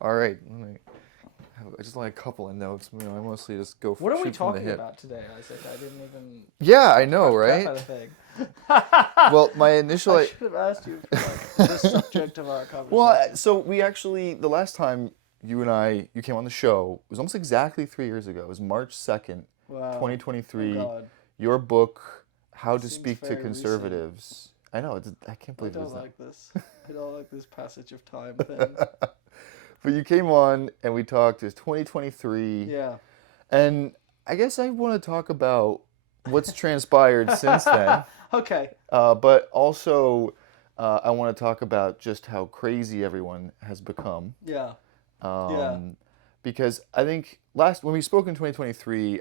All right. I just like a couple of notes. I mostly just go What are we shoot from the talking hip. about today, Isaac? I didn't even Yeah, I know, prep right? anything. Well, my initial. I should have asked you for the subject of our Well, conversation. so we actually, the last time you came on the show, it was almost exactly 3 years ago. It was March 2nd, Wow. Oh 2023. God. Your book, How to Seems Speak to very recent. Conservatives. I know, I can't I believe it don't was that. like this. I don't like this passage of time thing. But you came on and we talked, it was 2023. Yeah. And I guess I want to talk about what's transpired since then. Okay. But also, I want to talk about just how crazy everyone has become. Yeah. Yeah. Um, because I think when we spoke in 2023,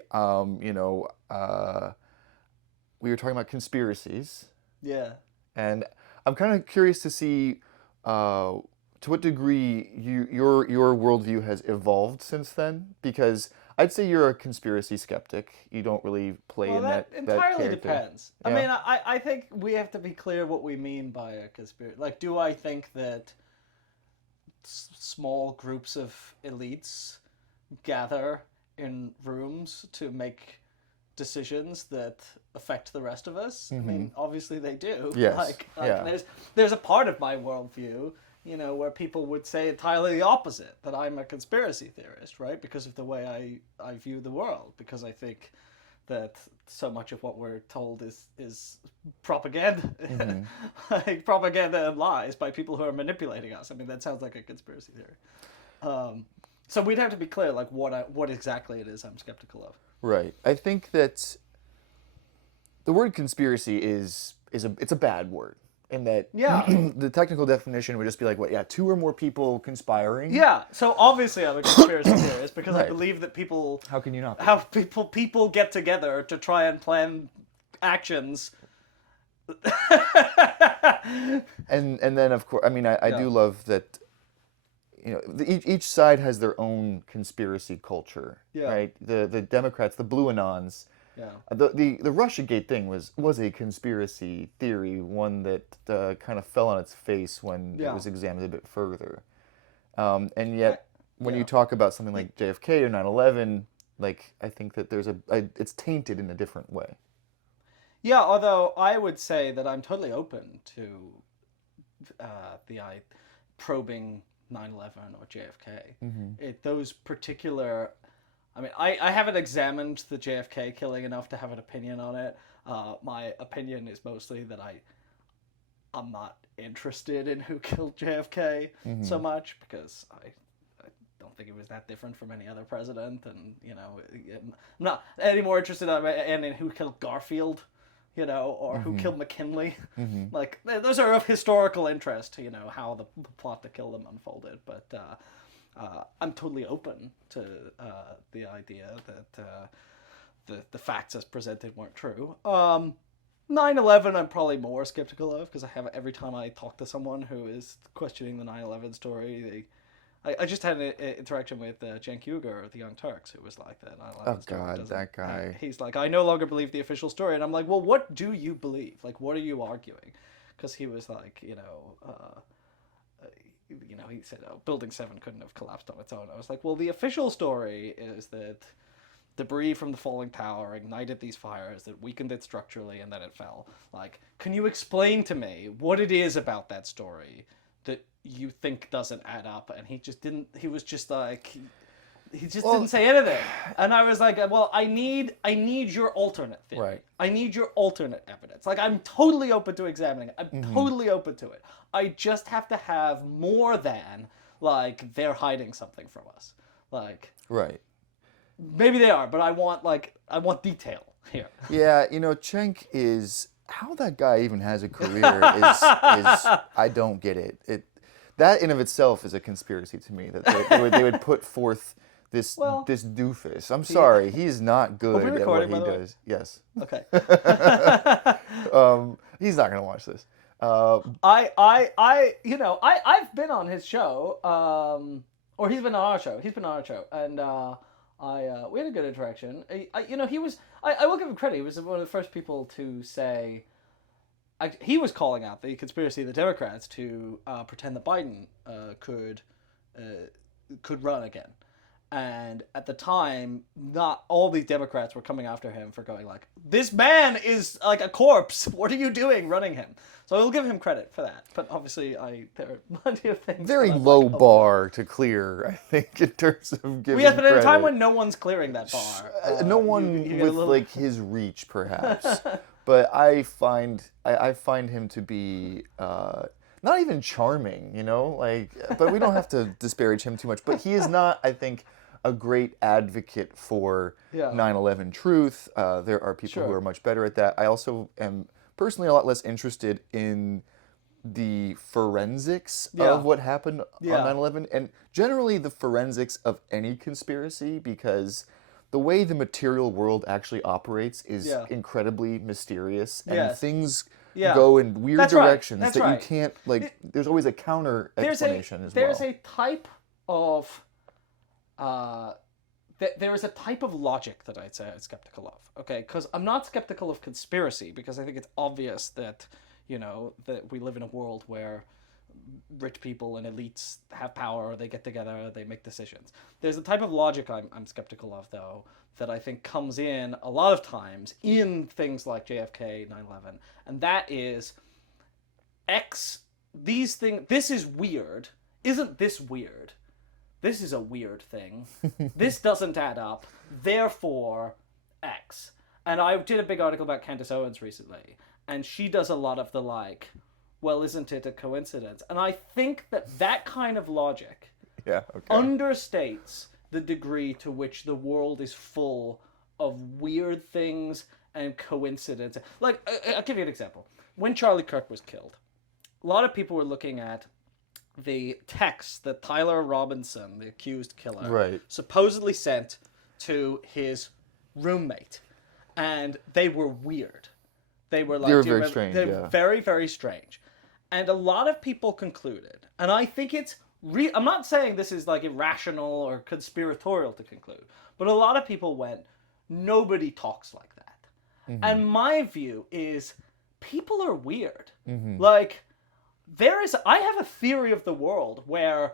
we were talking about conspiracies, Yeah. and I'm kind of curious to see to what degree your worldview has evolved since then. Because I'd say you're a conspiracy skeptic. You don't really play Well, in that that entirely character. depends. I Yeah. mean, I think we have to be clear what we mean by a conspiracy. Like, do I think that small groups of elites gather in rooms to make decisions that affect the rest of us? I mean, obviously they do. Yes. Like Yeah. there's a part of my worldview, where people would say entirely the opposite, that I'm a conspiracy theorist, right? Because of the way I view the world, because I think that so much of what we're told is propaganda, like propaganda and lies by people who are manipulating us. I mean, that sounds like a conspiracy theory. So we'd have to be clear, like what exactly it is I'm skeptical of. Right. I think that the word conspiracy it's a bad word, in that Yeah. the technical definition would just be like, what? Yeah, two or more people conspiring. Yeah, so obviously I'm a conspiracy theorist because I Right. believe that people How can you not be? how people get together to try and plan actions. And then of course, I mean, I Yeah. do love that. Each side has their own conspiracy culture, Yeah. right? The Democrats, the Blue Anons. Yeah. The Russiagate thing was a conspiracy theory, one that kind of fell on its face when Yeah. it was examined a bit further. And yet, when yeah. you talk about something like JFK or 9/11, like I think that it's tainted in a different way. Yeah, although I would say that I'm totally open to probing 9/11 or JFK. Those particular, I mean, I haven't examined the JFK killing enough to have an opinion on it. My opinion is mostly that I'm not interested in who killed JFK so much, because I don't think it was that different from any other president, and I'm not any more interested in who killed Garfield, or who killed McKinley. Like, those are of historical interest, how the plot to kill them unfolded. But I'm totally open to the idea that the facts as presented weren't true. 9/11 I'm probably more skeptical of, because every time I talk to someone who is questioning the 9/11 story, I just had an interaction with Cenk Uygur of the Young Turks, who was like that. Oh God, that guy. He's like, I no longer believe the official story, and I'm like, well, what do you believe? Like, what are you arguing? Because he was like, he said, oh, Building 7 couldn't have collapsed on its own. I was like, well, the official story is that debris from the falling tower ignited these fires that weakened it structurally, and then it fell. Like, can you explain to me what it is about that story that you think doesn't add up? And he just didn't. He was just like, didn't say anything. And I was like, well, I need your alternate theory. Right. I need your alternate evidence. Like, I'm totally open to examining it. I'm totally open to it. I just have to have more than, like, they're hiding something from us. Like, Right. maybe they are, but I want detail here. Yeah, Cenk is how that guy even has a career is I don't get it. That in of itself is a conspiracy to me, that they would put forth this doofus. I'm sorry, he's not good at what he does. Yes. Okay. He's not gonna watch this. I've been on his show, or he's been on our show. He's been on our show, and we had a good interaction. I will give him credit. He was one of the first people to say. He was calling out the conspiracy of the Democrats to pretend that Biden could could run again. And at the time, not all these Democrats were coming after him for going like, this man is like a corpse. What are you doing running him? So I will give him credit for that. But obviously, there are plenty of things. Very that I'm low like, oh, bar to clear, I think, in terms of giving yes, but at a time credit. when no one's clearing that bar. No one you get a with little... like his reach, perhaps. But I find him to be not even charming, you know. Like, but we don't have to disparage him too much. But he is not, I think, a great advocate for 9/11 truth. There are people who are much better at that. I also am personally a lot less interested in the forensics of what happened on 9/11, and generally the forensics of any conspiracy, because the way the material world actually operates is incredibly mysterious, and things go in weird directions that you can't, like, there's always a counter explanation as well. There's a type of there is a type of logic that I'd say I'm skeptical of, okay? Because I'm not skeptical of conspiracy, because I think it's obvious that, you know, that we live in a world where rich people and elites have power, they get together, they make decisions. There's a type of logic I'm skeptical of, though, that I think comes in a lot of times in things like JFK, 9/11, and that is these things, this is weird. Isn't this weird? This is a weird thing. This doesn't add up. Therefore, X. And I did a big article about Candace Owens recently, and she does a lot of the like, well, isn't it a coincidence? And I think that kind of logic understates the degree to which the world is full of weird things and coincidence. Like, I'll give you an example. When Charlie Kirk was killed, a lot of people were looking at the text that Tyler Robinson, the accused killer, supposedly sent to his roommate, and they were weird. They were like, very strange. They're very, very strange, and a lot of people concluded, and I think it's I'm not saying this is like irrational or conspiratorial to conclude, but a lot of people went, nobody talks like that, and my view is people are weird, like. I have a theory of the world where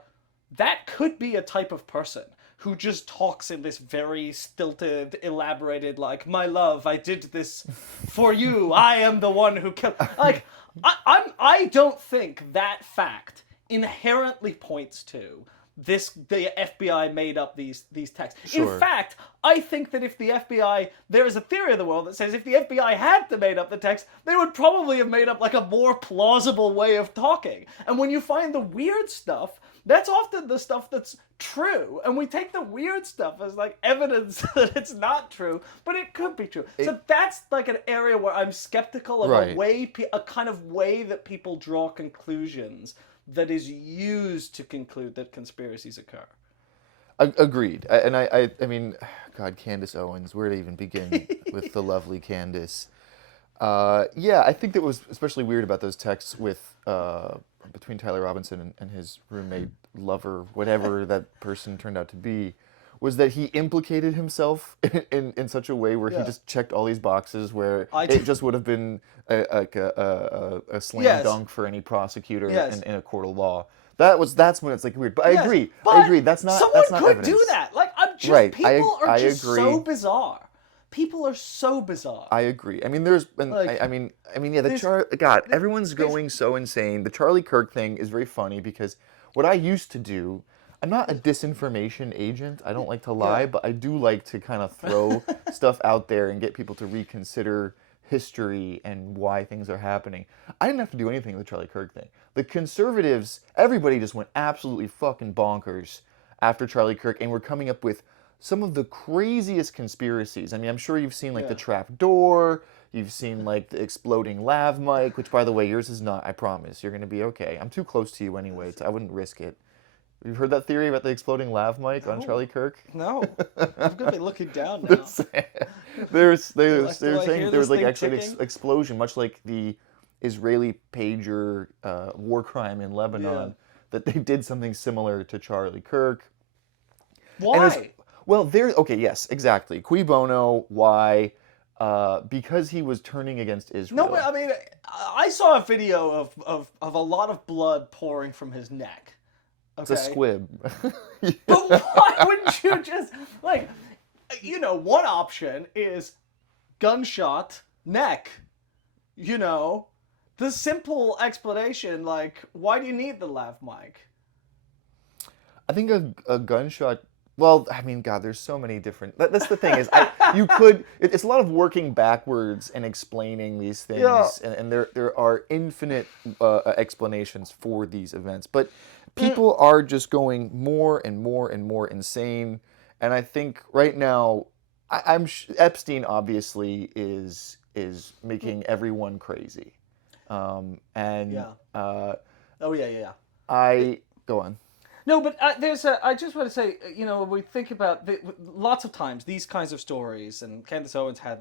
that could be a type of person who just talks in this very stilted, elaborated, like, my love, I did this for you, I am the one who killed... Like, I don't think that fact inherently points to the FBI made up these texts. In fact, I think that if the FBI, there is a theory of the world that says if the FBI had to made up the text, they would probably have made up like a more plausible way of talking. And when you find the weird stuff, that's often the stuff that's true. And we take the weird stuff as like evidence that it's not true, but it could be true. So that's like an area where I'm skeptical of a kind of way that people draw conclusions that is used to conclude that conspiracies occur. Agreed. And I mean, God, Candace Owens, where to even begin with the lovely Candace? I think that was especially weird about those texts with between Tyler Robinson and his roommate, lover, whatever that person turned out to be, was that he implicated himself in such a way where he just checked all these boxes where it just would have been a slam dunk for any prosecutor in a court of law. That's when it's like weird. But I agree. That's not could evidence. do that. Like, people are just so bizarre. People are so bizarre. I agree. I mean, everyone's going so insane. The Charlie Kirk thing is very funny because what I used to do, I'm not a disinformation agent. I don't like to lie, but I do like to kind of throw stuff out there and get people to reconsider history and why things are happening. I didn't have to do anything with the Charlie Kirk thing. The conservatives, everybody just went absolutely fucking bonkers after Charlie Kirk, and we're coming up with some of the craziest conspiracies. I mean, I'm sure you've seen like the trap door, you've seen like the exploding lav mic, which by the way, yours is not, I promise. You're going to be okay. I'm too close to you anyway, so I wouldn't risk it. You've heard that theory about the exploding lav mic on Charlie Kirk? No. I'm going to be looking down now. They were saying there was like actually an explosion, much like the Israeli pager war crime in Lebanon, that they did something similar to Charlie Kirk. Why? Yes, exactly. Cui bono, why? Because he was turning against Israel. No, but I mean, I saw a video of a lot of blood pouring from his neck. It's a Okay. squib. But why wouldn't you just, like, one option is gunshot, neck, the simple explanation, like, why do you need the lav mic? I think a gunshot. Well, I mean, God, there's so many different. That's the thing is, it's a lot of working backwards and explaining these things, Yeah. and there are infinite explanations for these events, but people are just going more and more and more insane, and I think right now, Epstein obviously is making everyone crazy, and Yeah. uh, Oh, yeah. I go on. No, but I just want to say, when we think about lots of times these kinds of stories, and Candace Owens had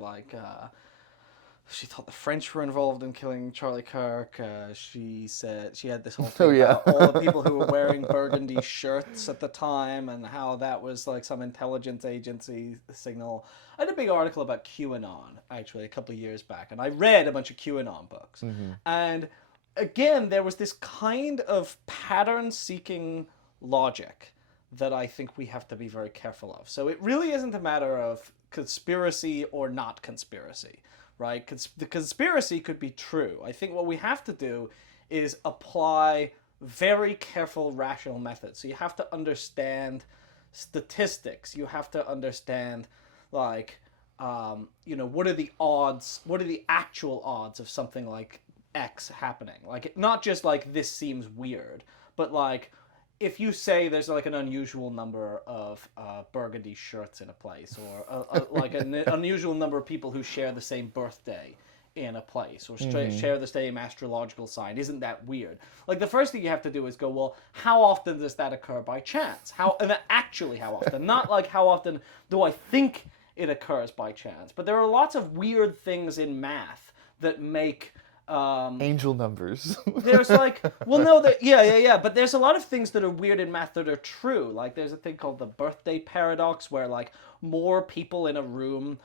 she thought the French were involved in killing Charlie Kirk. She said she had this whole thing about all the people who were wearing burgundy shirts at the time, and how that was like some intelligence agency signal. I had a big article about QAnon actually a couple of years back, and I read a bunch of QAnon books, and again there was this kind of pattern-seeking logic that I think we have to be very careful of. So it really isn't a matter of conspiracy or not conspiracy, right? The conspiracy could be true. I think what we have to do is apply very careful rational methods. So you have to understand statistics. You have to understand, like, what are the odds? What are the actual odds of something like X happening? Like, not just like this seems weird, but like, if you say there's like an unusual number of burgundy shirts in a place, or like an unusual number of people who share the same birthday in a place, or share the same astrological sign, isn't that weird? Like, the first thing you have to do is go, well, how often does that occur by chance? Actually how often? Not like how often do I think it occurs by chance? But there are lots of weird things in math that make Angel numbers. there's like, well, no, yeah, but there's a lot of things that are weird in math that are true. Like, there's a thing called the birthday paradox, where like more people in a room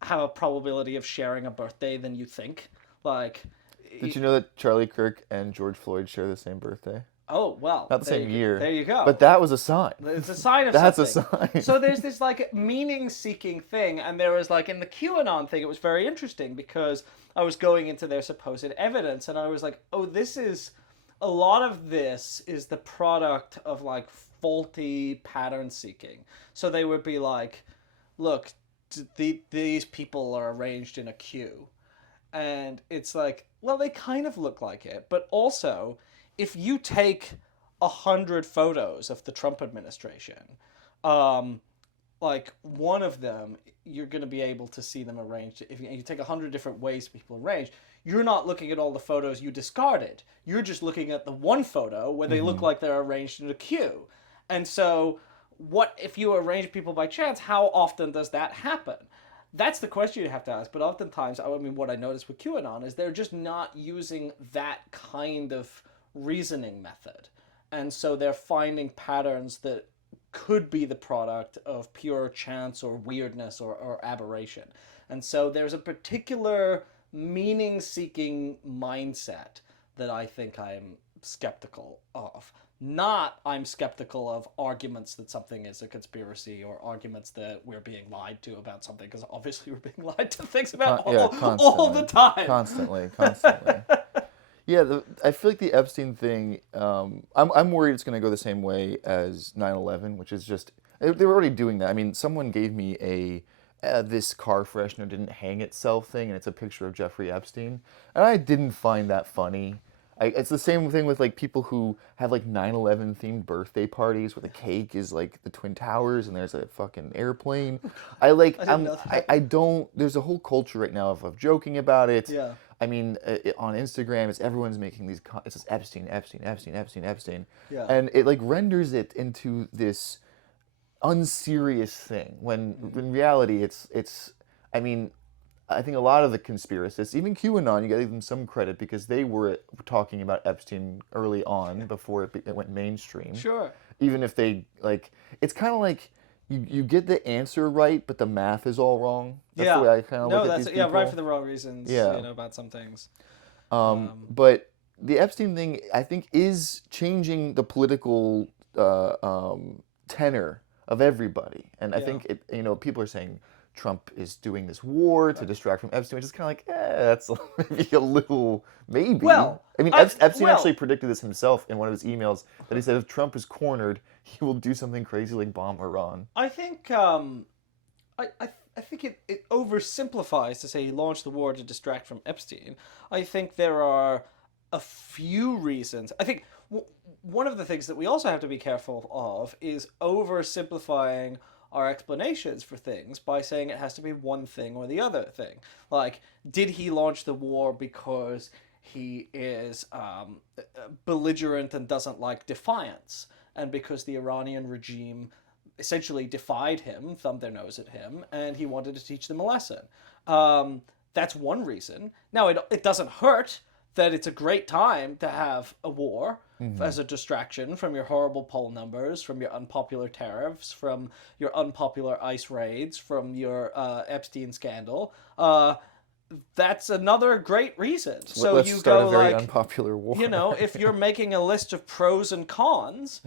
have a probability of sharing a birthday than you think. Like, Did you know that Charlie Kirk and George Floyd share the same birthday? oh, well, Not the same year. There you go. But that was a sign. It's a sign of That's something. a sign. So there's this like meaning-seeking thing, and there was like in the QAnon thing, it was very interesting because I was going into their supposed evidence, and I was like, oh, a lot of this is the product of like faulty pattern seeking. So they would be like, look, these people are arranged in a queue, and it's like, well, they kind of look like it, but also, if you take 100 photos of the Trump administration, like one of them, you're going to be able to see them arranged. If you take 100 different ways people arranged, you're not looking at all the photos you discarded. You're just looking at the one photo where they look like they're arranged in a queue. And so, what if you arrange people by chance? How often does that happen? That's the question you have to ask. But oftentimes, I mean, what I noticed with QAnon is they're just not using that kind of reasoning method, and so they're finding patterns that could be the product of pure chance or weirdness or aberration. And so there's a particular meaning-seeking mindset that I think I'm skeptical of. Not I'm skeptical of arguments that something is a conspiracy, or arguments that we're being lied to about something, because obviously we're being lied to things about all the time. Constantly. Yeah, I feel like the Epstein thing, I'm worried it's going to go the same way as 9/11, which is just, they were already doing that. I mean, someone gave me this car freshener didn't hang itself thing, and it's a picture of Jeffrey Epstein, and I didn't find that funny. It's the same thing with like people who have like 9/11 themed birthday parties where the cake is like the Twin Towers and there's a fucking airplane. I don't. There's a whole culture right now of joking about it. Yeah. I mean, on Instagram, everyone's making these. It's just Epstein. Yeah. And it like renders it into this unserious thing when in reality it's. I mean, I think a lot of the conspiracists, even QAnon, you got to give them some credit because they were talking about Epstein early on before it went mainstream. Sure. Even if they it's kind of like you get the answer right, but the math is all wrong. That's the way I kind of look at these people. right for the wrong reasons. Yeah. About some things. But the Epstein thing, I think, is changing the political tenor of everybody. And I Yeah. think people are saying Trump is doing this war to distract from Epstein, which is kind of like, that's maybe a little, maybe. Well, I mean, I Epstein well, actually predicted this himself in one of his emails that he said if Trump is cornered, he will do something crazy like bomb Iran. I think I think it oversimplifies to say he launched the war to distract from Epstein. I think there are a few reasons. I think one of the things that we also have to be careful of is oversimplifying our explanations for things by saying it has to be one thing or the other thing. Like, did he launch the war because he is belligerent and doesn't like defiance, and because the Iranian regime essentially defied him, thumbed their nose at him, and he wanted to teach them a lesson? That's one reason. Now, it doesn't hurt that it's a great time to have a war as a distraction from your horrible poll numbers, from your unpopular tariffs, from your unpopular ICE raids, from your Epstein scandal. That's another great reason. So Let's you start go a very like, unpopular war. if you're making a list of pros and cons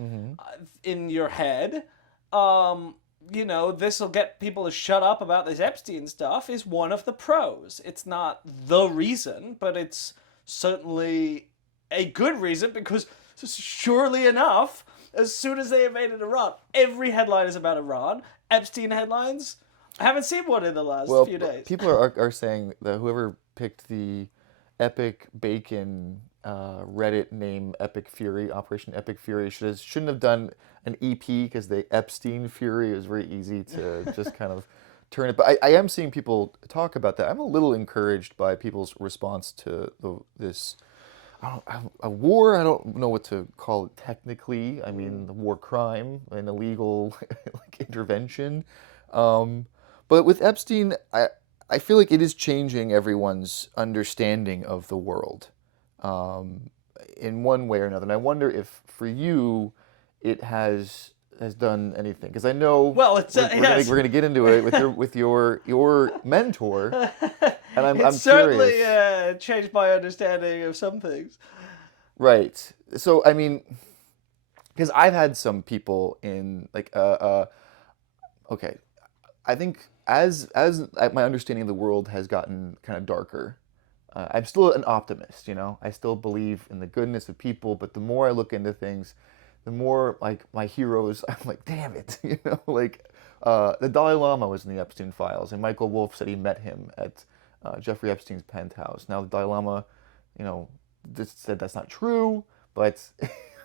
in your head, this will get people to shut up about this Epstein stuff is one of the pros. It's not the reason, but it's certainly a good reason, because surely enough, as soon as they invaded Iran, every headline is about Iran. Epstein headlines, I haven't seen one in the last few days. People are saying that whoever picked the Epic Bacon Reddit name Epic Fury, Operation Epic Fury, shouldn't have done an EP, because the Epstein Fury is very easy to just kind of turn it. But I am seeing people talk about that. I'm a little encouraged by people's response to this. A war, I don't know what to call it technically. I mean, the war crime, an illegal like intervention. But with Epstein, I feel like it is changing everyone's understanding of the world in one way or another. And I wonder if for you, it has done anything, because I know we're gonna get into it with your mentor, and I'm certainly curious. Changed my understanding of some things. Right. So I mean, because I've had some people in like okay, I think as my understanding of the world has gotten kind of darker, I'm still an optimist. I still believe in the goodness of people, but the more I look into things, the more like my heroes, I'm like, damn it, like the Dalai Lama was in the Epstein files, and Michael Wolff said he met him at Jeffrey Epstein's penthouse. Now the Dalai Lama, just said that's not true, but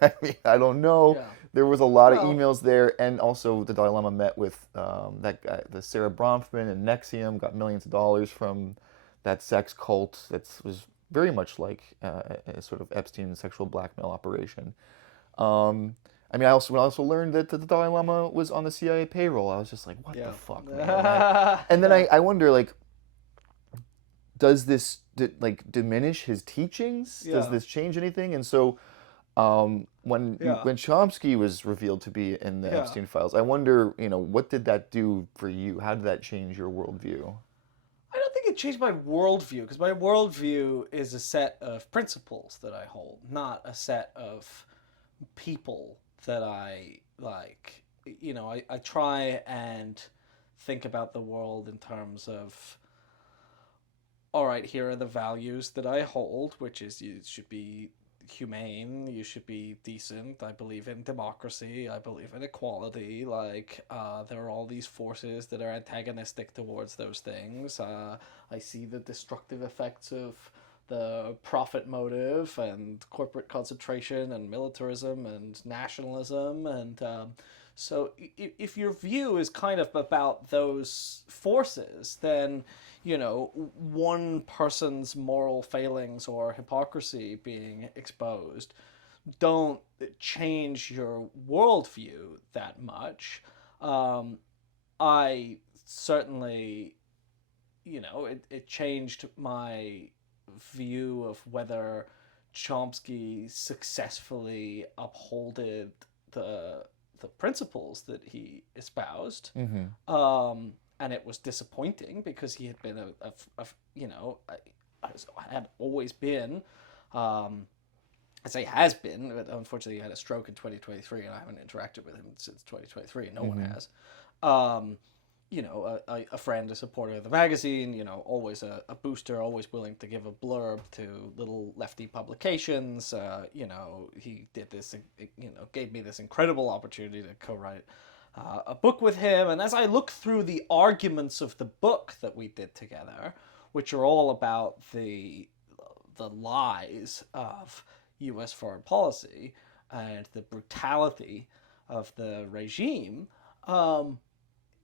I mean, I don't know. Yeah. There was a lot of emails there, and also the Dalai Lama met with that guy, the Sarah Bronfman, and Nexium, got millions of dollars from that sex cult that was very much like a sort of Epstein sexual blackmail operation. I mean, I also learned that the Dalai Lama was on the CIA payroll. I was just like, what the fuck, man? And then I wonder, like, does this diminish his teachings? Yeah. Does this change anything? And so when Chomsky was revealed to be in the Epstein files, I wonder, what did that do for you? How did that change your worldview? I don't think it changed my worldview, because my worldview is a set of principles that I hold, not a set of people that I like. I try and think about the world in terms of, all right, here are the values that I hold, which is you should be humane, you should be decent, I believe in democracy, I believe in equality. Like, there are all these forces that are antagonistic towards those things. I see the destructive effects of the profit motive and corporate concentration and militarism and nationalism. And so if your view is kind of about those forces, then one person's moral failings or hypocrisy being exposed don't change your worldview that much. I certainly, it changed my view of whether Chomsky successfully upholded the principles that he espoused. And it was disappointing, because he had been had always been I say has been, but unfortunately he had a stroke in 2023, and I haven't interacted with him since 2023. No one has. You know, a friend, a supporter of the magazine, you know, always a booster, always willing to give a blurb to little lefty publications. You know, he did this, you know, gave me this incredible opportunity to co-write a book with him. And as I look through the arguments of the book that we did together, which are all about the lies of U.S. foreign policy and the brutality of the regime,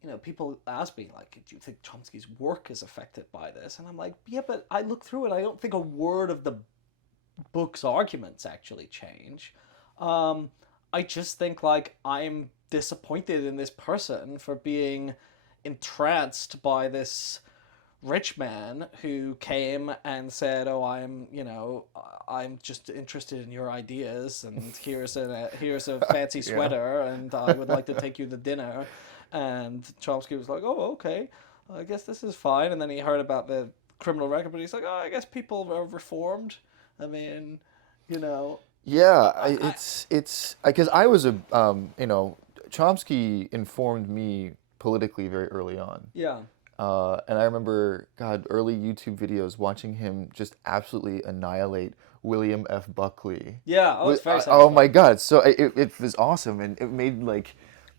you know, people ask me, like, do you think Chomsky's work is affected by this? And I'm like, yeah, but I look through it, I don't think a word of the book's arguments actually change. I just think, like, I'm disappointed in this person for being entranced by this rich man who came and said, "Oh, I'm just interested in your ideas, and here's a fancy sweater, and I would like to take you to dinner." And Chomsky was like, "Oh, okay, I guess this is fine." And then he heard about the criminal record, but he's like, "Oh, I guess people are reformed." I mean, you know. Yeah, it's because I was you know, Chomsky informed me politically very early on. Yeah. And I remember, God, early YouTube videos watching him just absolutely annihilate William F. Buckley. Yeah, I was very Oh my God, so it was awesome, and it made like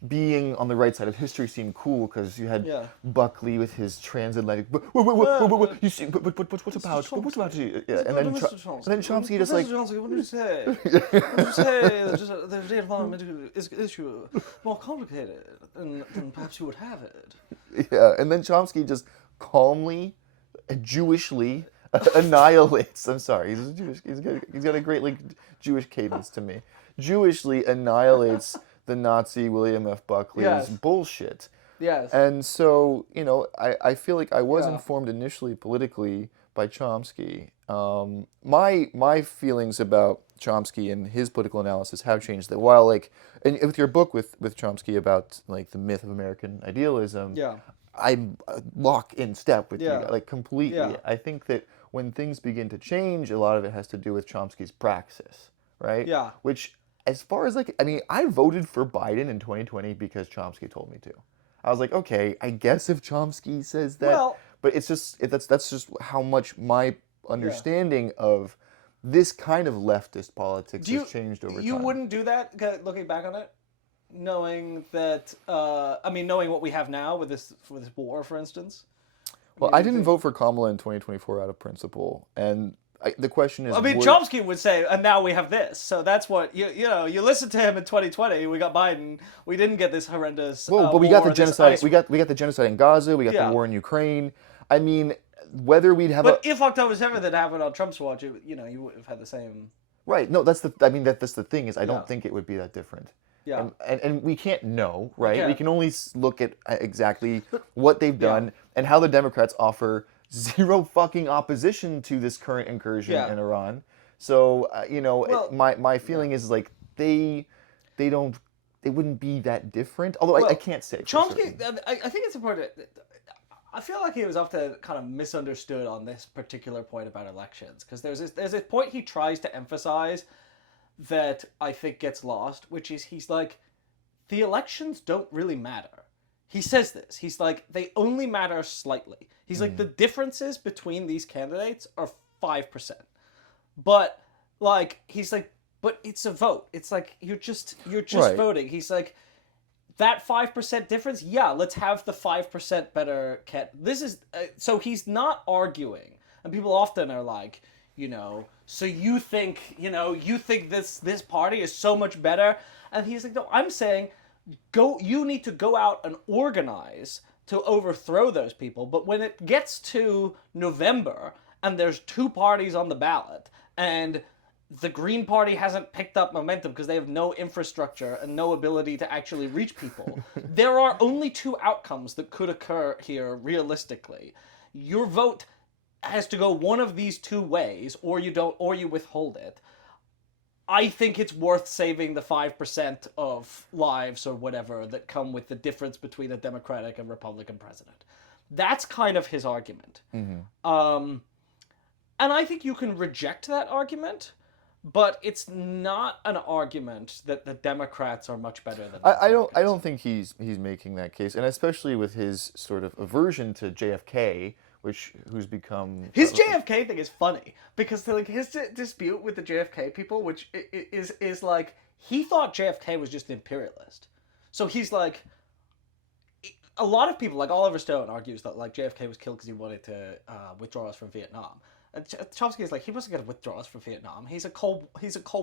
being on the right side of history seem cool because you had Buckley with his transatlantic. You see, what's about you? Yeah, and then Chomsky just like. Mr. Chomsky, what did you say? What did you say? Just the data environment issue more complicated than perhaps you would have it. Yeah, and then Chomsky just calmly, Jewishly annihilates. I'm sorry, he's Jewish. He's got a great like Jewish cadence to me. Jewishly annihilates the Nazi William F. Buckley's bullshit. Yes. And so, you know, I feel like I was informed initially politically by Chomsky. My feelings about Chomsky and his political analysis have changed. That while like, and with your book with Chomsky about like the myth of American idealism, I'm lock in step with you, like completely. Yeah. I think that when things begin to change, a lot of it has to do with Chomsky's praxis, right? Yeah. Which, as far as like, I mean, I voted for Biden in 2020 because Chomsky told me to. I was like, okay, I guess if Chomsky says that, but it's just that's just how much my understanding of this kind of leftist politics has changed over time. You wouldn't do that, looking back on it, knowing that knowing what we have now with this war, for instance. Well, I didn't vote for Kamala in 2024 out of principle, and the question is... I mean, Chomsky would say, and now we have this. So that's what, you listen to him in 2020, we got Biden, we didn't get this horrendous but we got the genocide, we got the genocide in Gaza, we got the war in Ukraine. I mean, whether we'd have But if October 7th had happened on Trump's watch, you would have had the same... Right, no, that's the thing, is I don't think it would be that different. Yeah. And we can't know, right? Yeah. We can only look at exactly what they've done and how the Democrats offer zero fucking opposition to this current incursion in Iran. So, my feeling is like they wouldn't be that different. Although I can't say. Chomsky, I think it's important. I feel like he was often kind of misunderstood on this particular point about elections, because there's this point he tries to emphasize that I think gets lost, which is he's like, the elections don't really matter. He says this. He's like, they only matter slightly. He's like, the differences between these candidates are 5%. But like, he's like, but it's a vote. It's like, you're just voting. He's like, that 5% difference, let's have the 5% better this is so he's not arguing. And people often are like, so you think this party is so much better? And he's like, no, I'm saying you need to go out and organize to overthrow those people. But when it gets to November and there's two parties on the ballot and the Green Party hasn't picked up momentum because they have no infrastructure and no ability to actually reach people, there are only two outcomes that could occur here realistically. Your vote has to go one of these two ways, or you withhold it. I think it's worth saving the 5% of lives or whatever that come with the difference between a Democratic and Republican president. That's kind of his argument. Mm-hmm. And I think you can reject that argument, But it's not an argument that the Democrats are much better than I Republicans. don't think he's making that case, and especially with his sort of aversion to JFK, who's become His JFK thing is funny because like his dispute with the JFK people, which is like he thought JFK was just an imperialist. So he's like, a lot of people like Oliver Stone argues that like JFK was killed because he wanted to withdraw us from Vietnam. And Chomsky is like, he wasn't going to withdraw us from Vietnam. He's a cold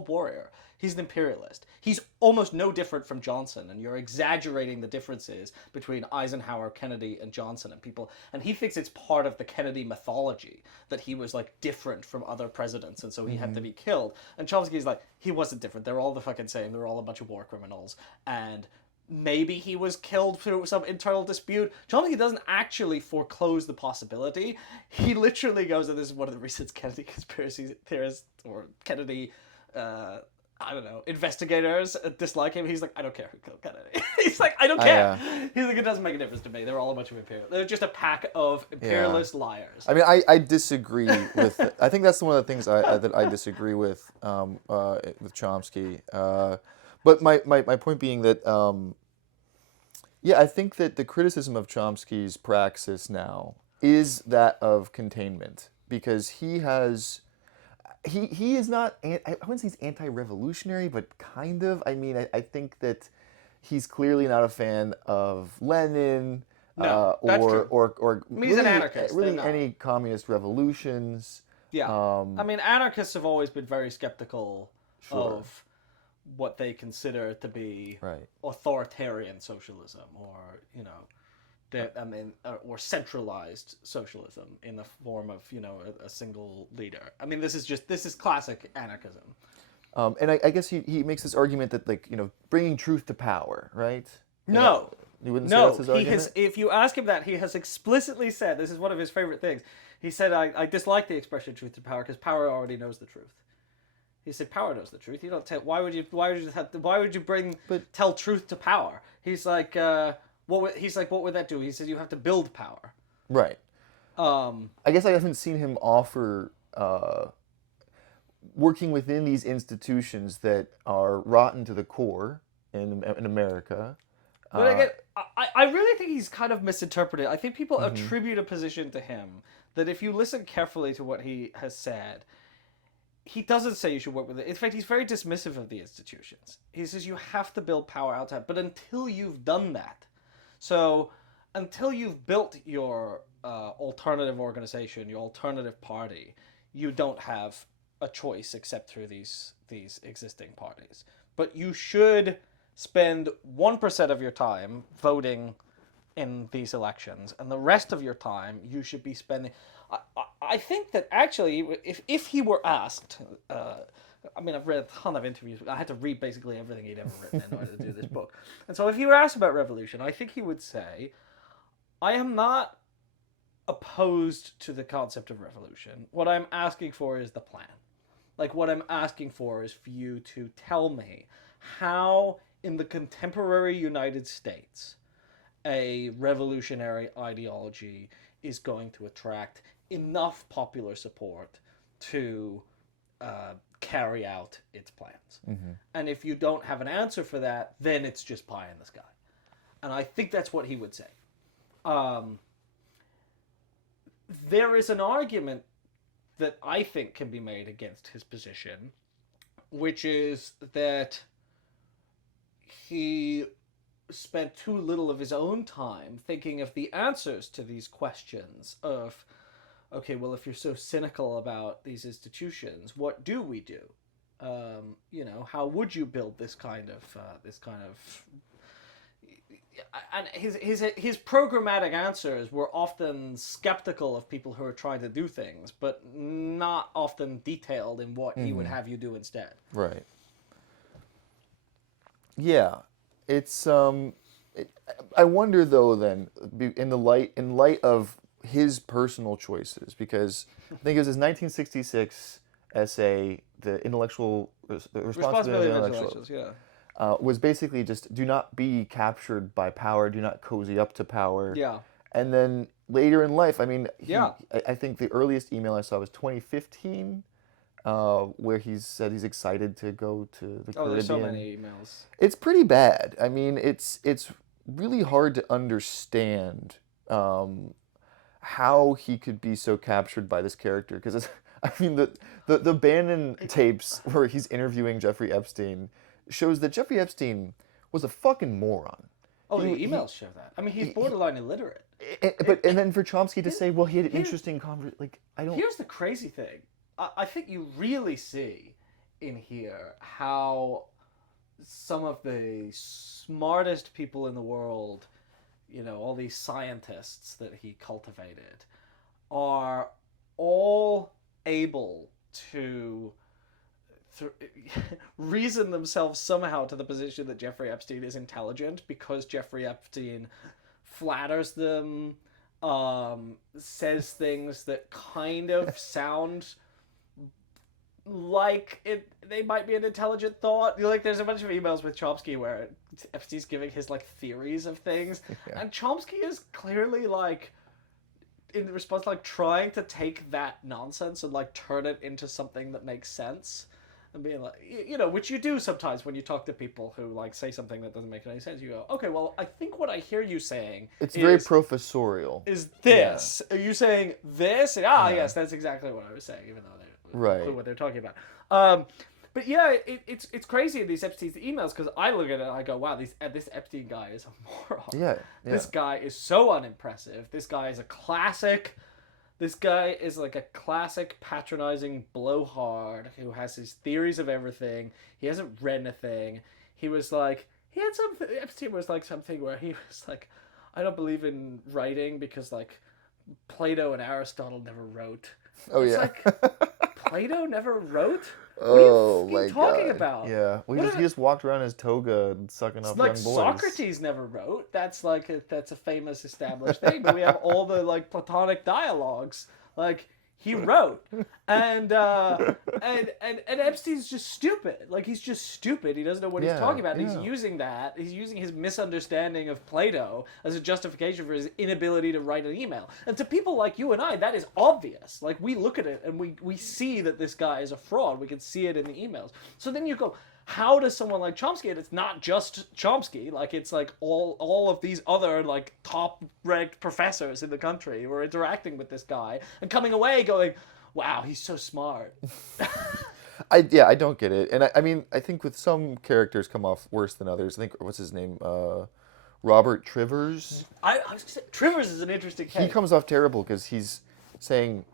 warrior. He's an imperialist. He's almost no different from Johnson, and you're exaggerating the differences between Eisenhower, Kennedy, and Johnson and people. And he thinks it's part of the Kennedy mythology that he was like different from other presidents, and so he had to be killed. And Chomsky is like, he wasn't different. They're all the fucking same. They're all a bunch of war criminals. And maybe he was killed through some internal dispute. Chomsky doesn't actually foreclose the possibility. He literally goes, and this is one of the reasons Kennedy conspiracy theorists or Kennedy, I don't know, investigators dislike him. He's like, I don't care who killed Kennedy. He's like, I don't care. He's like, it doesn't make a difference to me. They're all a bunch of imperial. They're just a pack of imperialist liars. I mean, I disagree with. I think that's one of the things that I disagree with Chomsky. But my point being that, I think that the criticism of Chomsky's praxis now is that of containment, because he is not, I wouldn't say he's anti-revolutionary, but kind of. I mean, I think that he's clearly not a fan of Lenin, No, that's true. or I mean, he's an really, anarchist. really any communist revolutions. Yeah. I mean, anarchists have always been very skeptical of what they consider to be authoritarian socialism, or or centralized socialism in the form of a single leader. I mean, this is classic anarchism. And I guess he makes this argument that bringing truth to power, right? No. You wouldn't say that's his argument? If you ask him that, he has explicitly said, this is one of his favorite things. He said, I dislike the expression truth to power because power already knows the truth. He said, power knows the truth. You don't tell. Why would you tell truth to power? He's like, what would that do? He said, you have to build power. Right. I guess I haven't seen him offer working within these institutions that are rotten to the core in America. But again, I really think he's kind of misinterpreted. I think people attribute a position to him that, if you listen carefully to what he has said, he doesn't say you should work with it. In fact, he's very dismissive of the institutions. He says you have to build power outside. But until you've done that, so until you've built your alternative organization, your alternative party, you don't have a choice except through these existing parties. But you should spend 1% of your time voting in these elections, and the rest of your time you should be spending. I think that actually, if he were asked, I mean, I've read a ton of interviews. I had to read basically everything he'd ever written in order to do this book. And so if he were asked about revolution, I think he would say, I am not opposed to the concept of revolution. What I'm asking for is the plan. Like, what I'm asking for is for you to tell me how, in the contemporary United States, a revolutionary ideology is going to attract enough popular support to carry out its plans. And if you don't have an answer for that, then it's just pie in the sky. And I think that's what he would say. There is an argument that I think can be made against his position, which is that he spent too little of his own time thinking of the answers to these questions of, okay, well, if you're so cynical about these institutions, what do we do? How would you build this kind of and his programmatic answers were often skeptical of people who are trying to do things, but not often detailed in what he would have you do instead. Right. Yeah, it's I wonder though then, in light of his personal choices, because I think it was his 1966 essay, the responsibility of intellectuals, was basically just do not be captured by power, do not cozy up to power. Yeah. And then later in life, I mean, I think the earliest email I saw was 2015. where he's said he's excited to go to the Caribbean. Oh, there's so many emails. It's pretty bad. I mean, it's really hard to understand how he could be so captured by this character. Because I mean, the Bannon tapes where he's interviewing Jeffrey Epstein shows that Jeffrey Epstein was a fucking moron. Oh, the emails show that. I mean, he's borderline illiterate. And then for Chomsky to say, well, he had an interesting conversation, like, I don't... Here's the crazy thing. I think you really see in here how some of the smartest people in the world, all these scientists that he cultivated, are all able to reason themselves somehow to the position that Jeffrey Epstein is intelligent, because Jeffrey Epstein flatters them, says things that kind of sound like they might be an intelligent thought. Like, there's a bunch of emails with Chomsky where Epstein's giving his theories of things, and Chomsky is clearly in response trying to take that nonsense and turn it into something that makes sense. And being which you do sometimes when you talk to people who say something that doesn't make any sense. You go, okay, well, I think what I hear you saying very professorial. Is this? Yeah. Are you saying this? And, yes, that's exactly what I was saying, even though they don't know what they're talking about. But yeah, it's crazy in these Epstein's emails, because I look at it and I go, wow, this Epstein guy is a moron. Yeah. This guy is so unimpressive. This guy is a classic. This guy is a classic patronizing blowhard who has his theories of everything. He hasn't read anything. He was Epstein was something where he was I don't believe in writing because Plato and Aristotle never wrote. Oh, yeah. Plato never wrote? Oh, what are you talking about? Yeah. He just walked around his toga sucking up young boys. Socrates never wrote. That's that's a famous established thing. But we have all the Platonic dialogues. He wrote. And Epstein's just stupid. He's just stupid. He doesn't know what he's talking about. And he's using that. He's using his misunderstanding of Plato as a justification for his inability to write an email. And to people like you and I, that is obvious. We look at it and we see that this guy is a fraud. We can see it in the emails. So then you go, how does someone like Chomsky, and it's not just Chomsky, it's all of these other top-ranked professors in the country who are interacting with this guy and coming away going, wow, he's so smart. I don't get it. And I mean, I think with some characters come off worse than others. I think, what's his name? Robert Trivers? I was gonna say, Trivers is an interesting case. He comes off terrible because he's saying,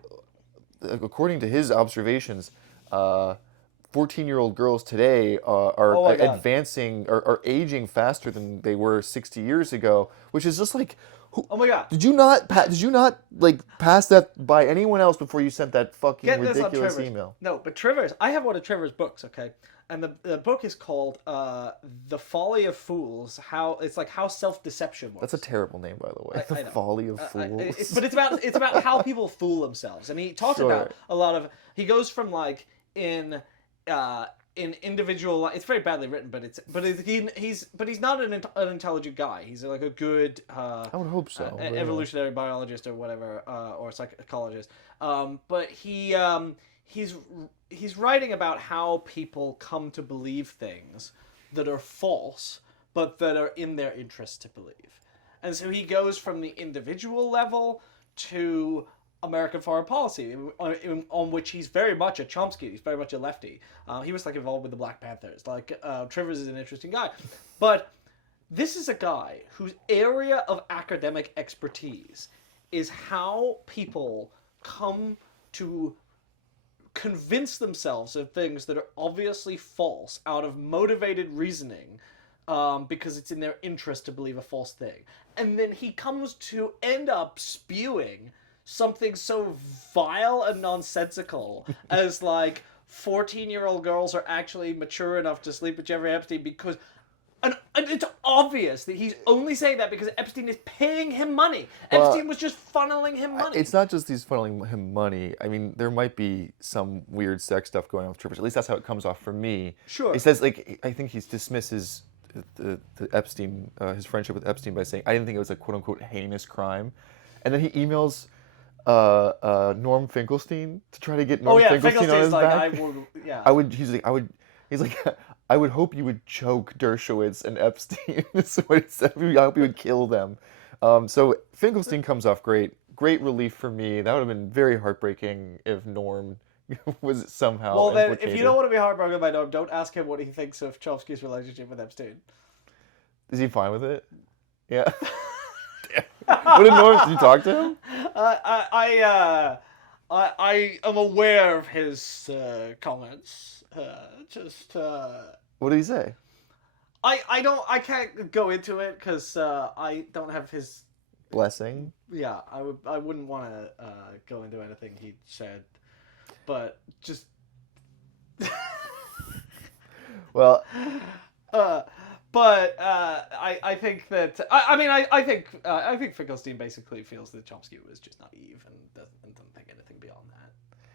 according to his observations, 14-year-old girls today are advancing, are aging faster than they were 60 years ago, which is just oh my God! Did you not pass that by anyone else before you sent that fucking ridiculous email? No, but Trivers, I have one of Trivers' books, okay, and the book is called "The Folly of Fools." How self-deception works. That's a terrible name, by the way. The Folly of Fools. But it's about how people fool themselves, and he talks about a lot of. He goes from in individual, it's very badly written, but he's not an intelligent guy. He's a good I would hope so, evolutionary biologist or whatever, or psychologist. But he's writing about how people come to believe things that are false, but that are in their interest to believe. And so he goes from the individual level to American foreign policy, on which he's very much a Chomsky. He's very much a lefty. He was involved with the Black Panthers. Trivers is an interesting guy, but this is a guy whose area of academic expertise is how people come to convince themselves of things that are obviously false out of motivated reasoning, because it's in their interest to believe a false thing, and then he comes to end up spewing something so vile and nonsensical as 14-year-old girls are actually mature enough to sleep with Jeffrey Epstein because... And it's obvious that he's only saying that because Epstein is paying him money. Epstein was just funneling him money. It's not just he's funneling him money. I mean, there might be some weird sex stuff going on with Trivers. At least that's how it comes off for me. Sure. He says, I think he dismisses the Epstein, his friendship with Epstein by saying, I didn't think it was a quote-unquote heinous crime. And then he emails Norm Finkelstein to try to get Oh Norm yeah, Finkelstein on Finkelstein's his like back. I will. Yeah. He's like, I would hope you would choke Dershowitz and Epstein. That's what he said. I hope you would kill them. So Finkelstein comes off great. Great relief for me. That would have been very heartbreaking if Norm was somehow Well, then, if you don't implicated. want to be heartbroken by Noam, don't ask him what he thinks of Chomsky's relationship with Epstein. Is he fine with it? Yeah. What did Norm? Did you talk to him? I am aware of his comments. What did he say? I can't go into it because I don't have his. Blessing. Yeah, I wouldn't want to go into anything he said, but just. Well, I think that I think Finkelstein basically feels that Chomsky was just naive and doesn't think anything beyond that.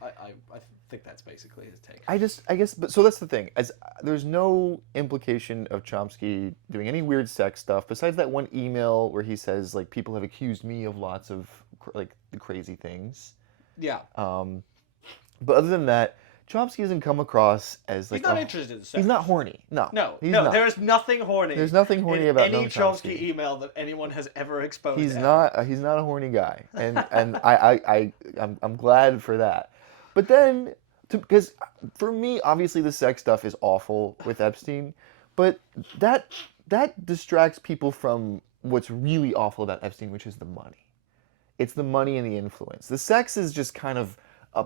I think that's basically his take. I guess, but so that's the thing. As there's no implication of Chomsky doing any weird sex stuff besides that one email where he says like people have accused me of lots of like the crazy things. Yeah, But other than that, Chomsky doesn't come across as like he's not interested in sex. he's not horny. No, No, he's not. there is nothing horny. There's nothing horny in about any Noam Chomsky Chomsky. email that anyone has ever exposed. He's ever. not. He's not a horny guy, and I'm glad for that. But then, because for me, obviously the sex stuff is awful with Epstein, but that distracts people from what's really awful about Epstein, which is the money. It's the money and the influence. The sex is just kind of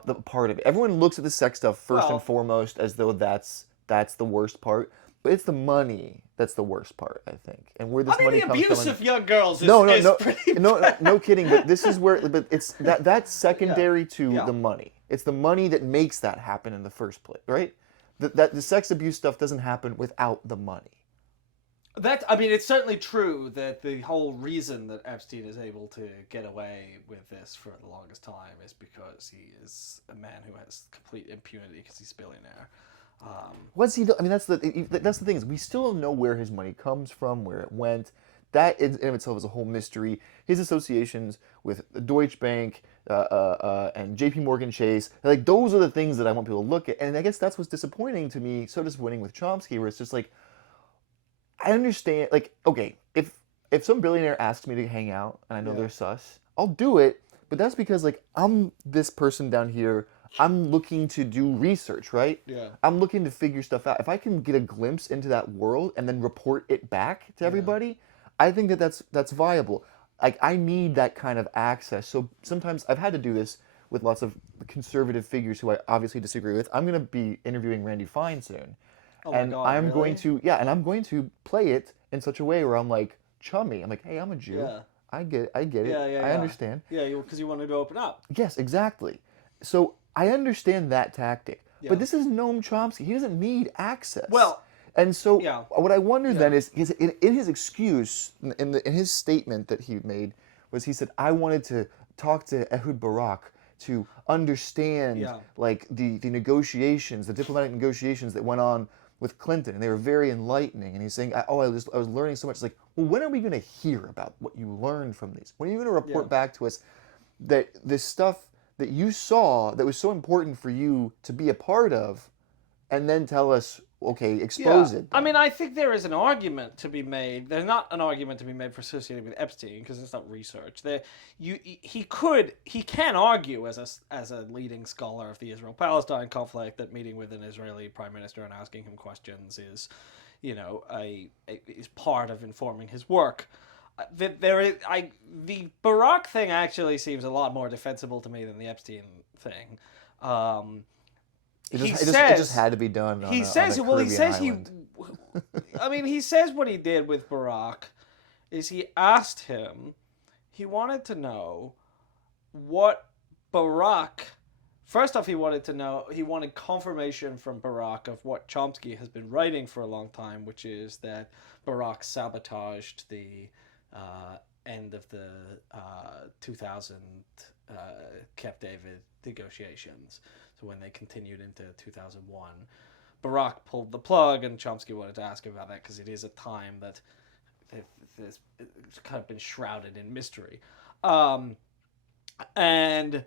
the part of it. Everyone looks at the sex stuff first and foremost as though that's the worst part, but it's the money that's the worst part, I think. And where this money the comes abuse from. of young girls is, No, pretty no kidding. But this is where, but it's that's secondary to Yeah. the money. It's the money that makes that happen in the first place, right? That the sex abuse stuff doesn't happen without the money. It's certainly true that the whole reason that Epstein is able to get away with this for the longest time is because he is a man who has complete impunity because he's a billionaire. What's he? I mean, that's the thing is we still don't know where his money comes from, where it went. That in of itself is a whole mystery. His associations with the Deutsche Bank and J.P. Morgan Chase, like those are the things that I want people to look at. And I guess that's what's disappointing to me. So disappointing with Chomsky, where it's just like, I understand. Like, okay, if some billionaire asks me to hang out and I know they're sus, I'll do it. But that's because like I'm this person down here. I'm looking to do research, right? Yeah. I'm looking to figure stuff out. If I can get a glimpse into that world and then report it back to everybody, I think that's viable. Like I need that kind of access. So sometimes I've had to do this with lots of conservative figures who I obviously disagree with. I'm going to be interviewing Randy Fine soon. Oh and my God, I'm really? going to I'm going to play it in such a way where I'm like chummy. I'm like, "Hey, I'm a Jew. Yeah. I get it. Yeah. I understand." Yeah, because you wanted to open up. Yes, exactly. So I understand that tactic. Yeah. But this is Noam Chomsky. He doesn't need access. Well, and so yeah. what I wonder then is in his excuse, in his statement that he made, was he said, I wanted to talk to Ehud Barak to understand like the negotiations, the diplomatic negotiations that went on with Clinton, and they were very enlightening. And he's saying, I was learning so much. It's like, well, when are we going to hear about what you learned from these? When are you going to report back to us that this stuff that you saw that was so important for you to be a part of, and then tell us, okay, expose it. I mean, I think there is an argument to be made. There's not an argument to be made for associating with Epstein because it's not research. He can argue as a leading scholar of the Israel-Palestine conflict that meeting with an Israeli prime minister and asking him questions is, is part of informing his work. The Barack thing actually seems a lot more defensible to me than the Epstein thing. It just had to be done. He says what he did with Barack is he asked him. He wanted to know what Barack. First off, he wanted confirmation from Barack of what Chomsky has been writing for a long time, which is that Barack sabotaged the end of the 2000 Camp David negotiations. So when they continued into 2001, Barack pulled the plug, and Chomsky wanted to ask about that because it is a time that it's kind of been shrouded in mystery. And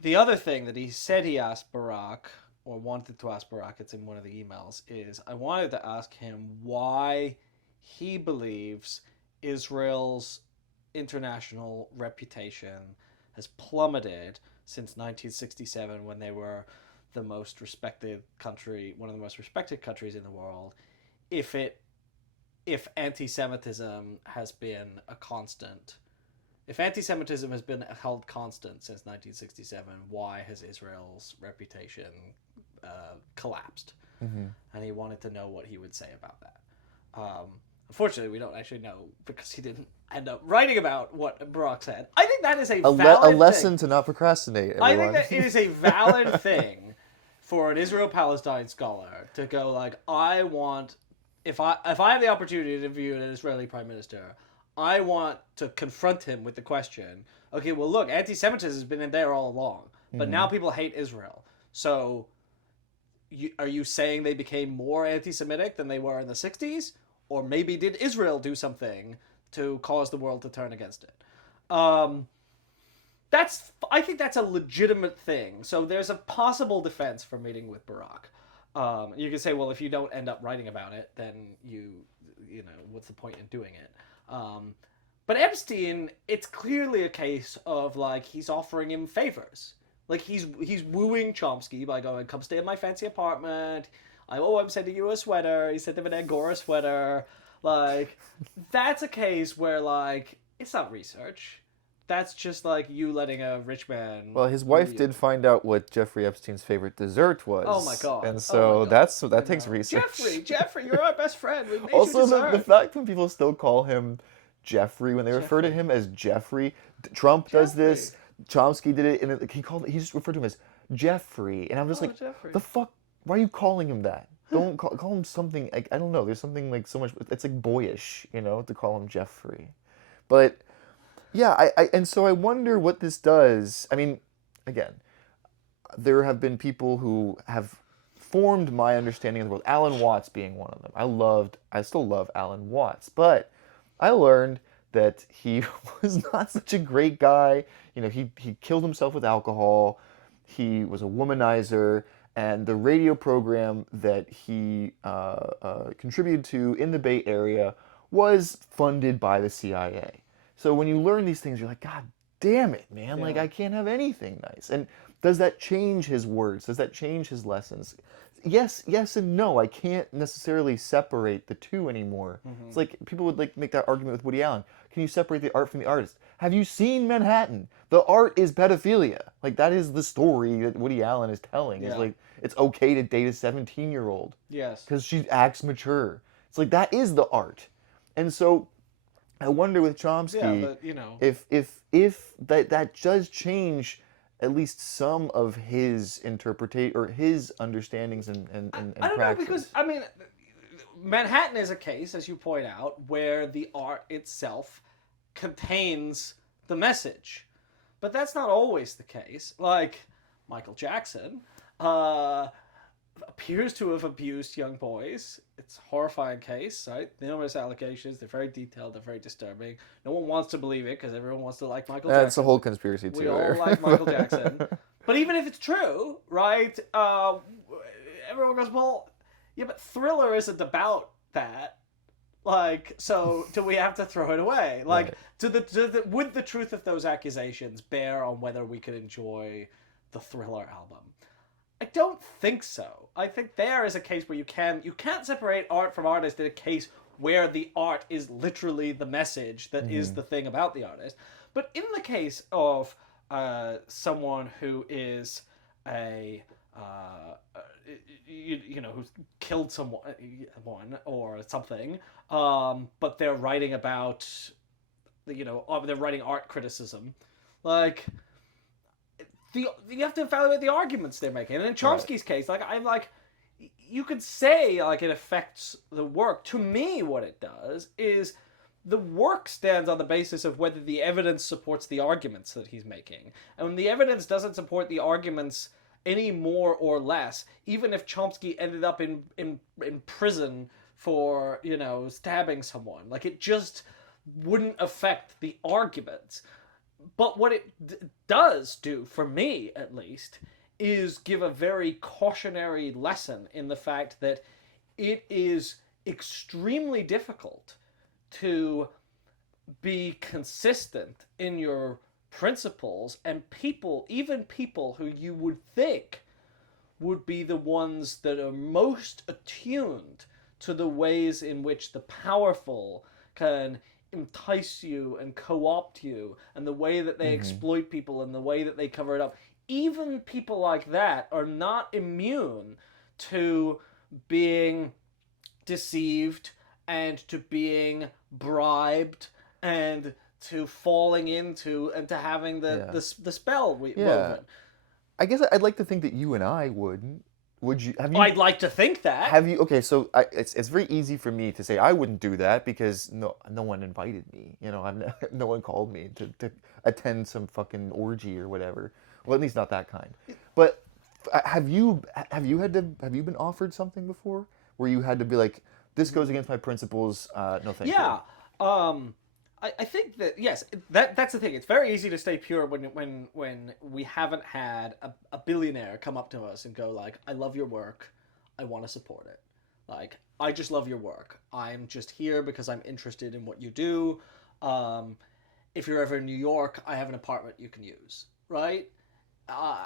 the other thing that he said he asked Barack, or wanted to ask Barack, it's in one of the emails, is I wanted to ask him why he believes Israel's international reputation has plummeted since 1967 when they were the most respected country, one of the most respected countries in the world, if anti-Semitism has been a constant. If anti-Semitism has been held constant since 1967, why has Israel's reputation collapsed? Mm-hmm. And he wanted to know what he would say about that. Unfortunately, we don't actually know because he didn't end up writing about what Barack said. I think that is a valid lesson thing. to not procrastinate, everyone. I think that it is a valid thing for an Israel-Palestine scholar to go like, I want, if I have the opportunity to interview an Israeli prime minister, I want to confront him with the question, okay, well, look, anti-Semitism has been in there all along, but now people hate Israel. So are you saying they became more anti-Semitic than they were in the 60s? Or maybe did Israel do something to cause the world to turn against it? I think that's a legitimate thing. So there's a possible defense for meeting with Barack. You can say, well, if you don't end up writing about it, then you know, what's the point in doing it? But Epstein, it's clearly a case of like he's offering him favors. Like he's wooing Chomsky by going, come stay in my fancy apartment. I'm sending you a sweater. He sent him an Angora sweater. Like, that's a case where like it's not research. That's just like you letting a rich man. Well, his wife did find out what Jeffrey Epstein's favorite dessert was. Oh my god! And so that takes research. Jeffrey, you're our best friend. We made Also, you dessert. the fact when people still call him Jeffrey when they refer to him as Jeffrey. Trump does this. Chomsky did it, and he just referred to him as Jeffrey, and I'm just like, Jeffrey. The fuck? Why are you calling him that? Don't call him something. Like, I don't know. There's something like so much. It's like boyish, you know, to call him Jeffrey. But yeah, and so I wonder what this does. I mean, again, there have been people who have formed my understanding of the world. Alan Watts being one of them. I still love Alan Watts, but I learned that he was not such a great guy. You know, he killed himself with alcohol. He was a womanizer. And the radio program that he contributed to in the Bay Area was funded by the CIA. So when you learn these things, you're like, God damn it, man. Yeah. Like, I can't have anything nice. And does that change his words? Does that change his lessons? Yes and no. I can't necessarily separate the two anymore. Mm-hmm. It's like people would like make that argument with Woody Allen. Can you separate the art from the artist? Have you seen Manhattan? The art is pedophilia. Like, that is the story that Woody Allen is telling. Yeah. It's like, it's okay to date a 17-year-old. Yes. Because she acts mature. It's like, that is the art. And so I wonder with Chomsky, yeah, but, you know, if that does change at least some of his interpretation or his understandings and I don't practice. know, because I mean, Manhattan is a case, as you point out, where the art itself contains the message, but that's not always the case. Like Michael Jackson appears to have abused young boys. It's a horrifying case, right? Numerous allegations. They're very detailed. They're very disturbing. No one wants to believe it because everyone wants to like Michael Jackson. That's a whole conspiracy too. We all like Michael Jackson. But even if it's true, right? Everyone goes, well, yeah, but Thriller isn't about that. Like, so do we have to throw it away? Like, right. Would the truth of those accusations bear on whether we could enjoy the Thriller album? I don't think so. I think there is a case where you can't separate art from artist in a case where the art is literally the message that is the thing about the artist. But in the case of someone who is who's killed someone or something, but they're writing about, they're writing art criticism, like. You have to evaluate the arguments they're making. And in Chomsky's case, you could say, it affects the work. To me, what it does is the work stands on the basis of whether the evidence supports the arguments that he's making. And when the evidence doesn't support the arguments any more or less, even if Chomsky ended up in prison for, stabbing someone, it just wouldn't affect the arguments. But what it does do, for me at least, is give a very cautionary lesson in the fact that it is extremely difficult to be consistent in your principles, and people, even people who you would think would be the ones that are most attuned to the ways in which the powerful can entice you and co-opt you, and the way that they exploit people and the way that they cover it up. Even people like that are not immune to being deceived and to being bribed and to falling into and to having the spell woven. I guess I'd like to think that you and I wouldn't. Would you? Have you? I'd like to think that. Have you? Okay, so it's very easy for me to say I wouldn't do that because no one invited me. You know, no one called me to attend some fucking orgy or whatever. Well, at least not that kind. But have you been offered something before where you had to be like, this goes against my principles? No, thank you. Yeah. I think that, yes, that's the thing. It's very easy to stay pure when we haven't had a billionaire come up to us and go like, I love your work, I want to support it. Like, I just love your work. I'm just here because I'm interested in what you do. If you're ever in New York, I have an apartment you can use, right?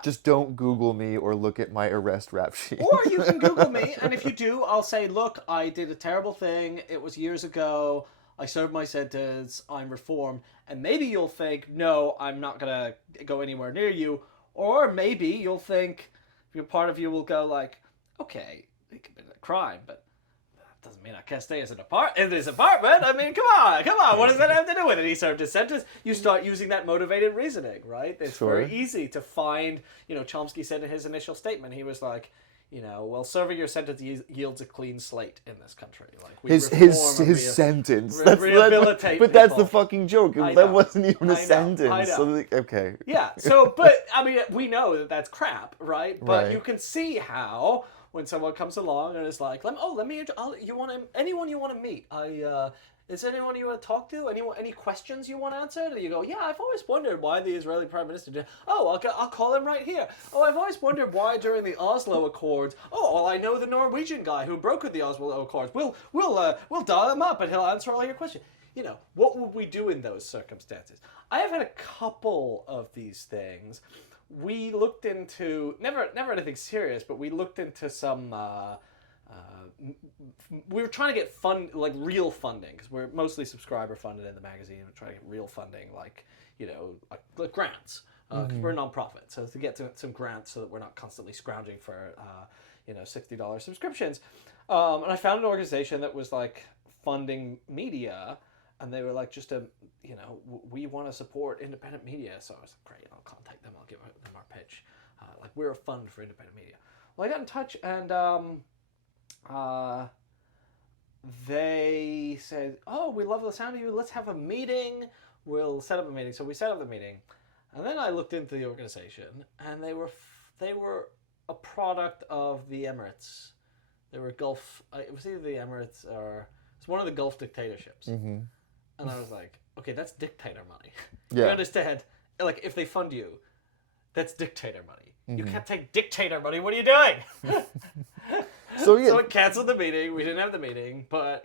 Just don't Google me or look at my arrest rap sheet. Or you can Google me, and if you do, I'll say, look, I did a terrible thing. It was years ago. I served my sentence. I'm reformed. And maybe you'll think, no, I'm not going to go anywhere near you. Or maybe you'll think, part of you will go like, okay, it committed a crime, but that doesn't mean I can't stay in this apartment. I mean, come on. What does that have to do with it? He served his sentence. You start using that motivated reasoning, right? It's very easy to find, Chomsky said in his initial statement, he was like, well, serving your sentence yields a clean slate in this country. Like his sentence. Rehabilitate but that's the fucking joke. That wasn't even a sentence. I know. So okay. Yeah. So, but I mean, we know that that's crap, right? But you can see how when someone comes along and is like, anyone you want to meet? Is there anyone you want to talk to? Any questions you want answered? And you go, yeah, I've always wondered why the Israeli Prime Minister did. Oh, I'll call him right here. Oh, I've always wondered why during the Oslo Accords. Oh, well, I know the Norwegian guy who brokered the Oslo Accords. We'll dial him up and he'll answer all your questions. What would we do in those circumstances? I have had a couple of these things. We looked into never anything serious, but we looked into some. We were trying to get real funding, because we're mostly subscriber funded in the magazine. We're trying to get real funding, like grants. Because we're a nonprofit, so to get some grants so that we're not constantly scrounging for $60 subscriptions. And I found an organization that was like funding media, and they were like, we want to support independent media. So I was like, great, I'll contact them. I'll give them our pitch. We're a fund for independent media. Well, I got in touch, and they said, oh, we love the sound of you. Let's have a meeting. We'll set up a meeting. So we set up the meeting. And then I looked into the organization, and they were a product of the Emirates. They were Gulf. It was either the Emirates or it's one of the Gulf dictatorships. Mm-hmm. And I was like, okay, that's dictator money. Yeah. You understand? Like, if they fund you, that's dictator money. Mm-hmm. You can't take dictator money. What are you doing? So it canceled the meeting. We didn't have the meeting, but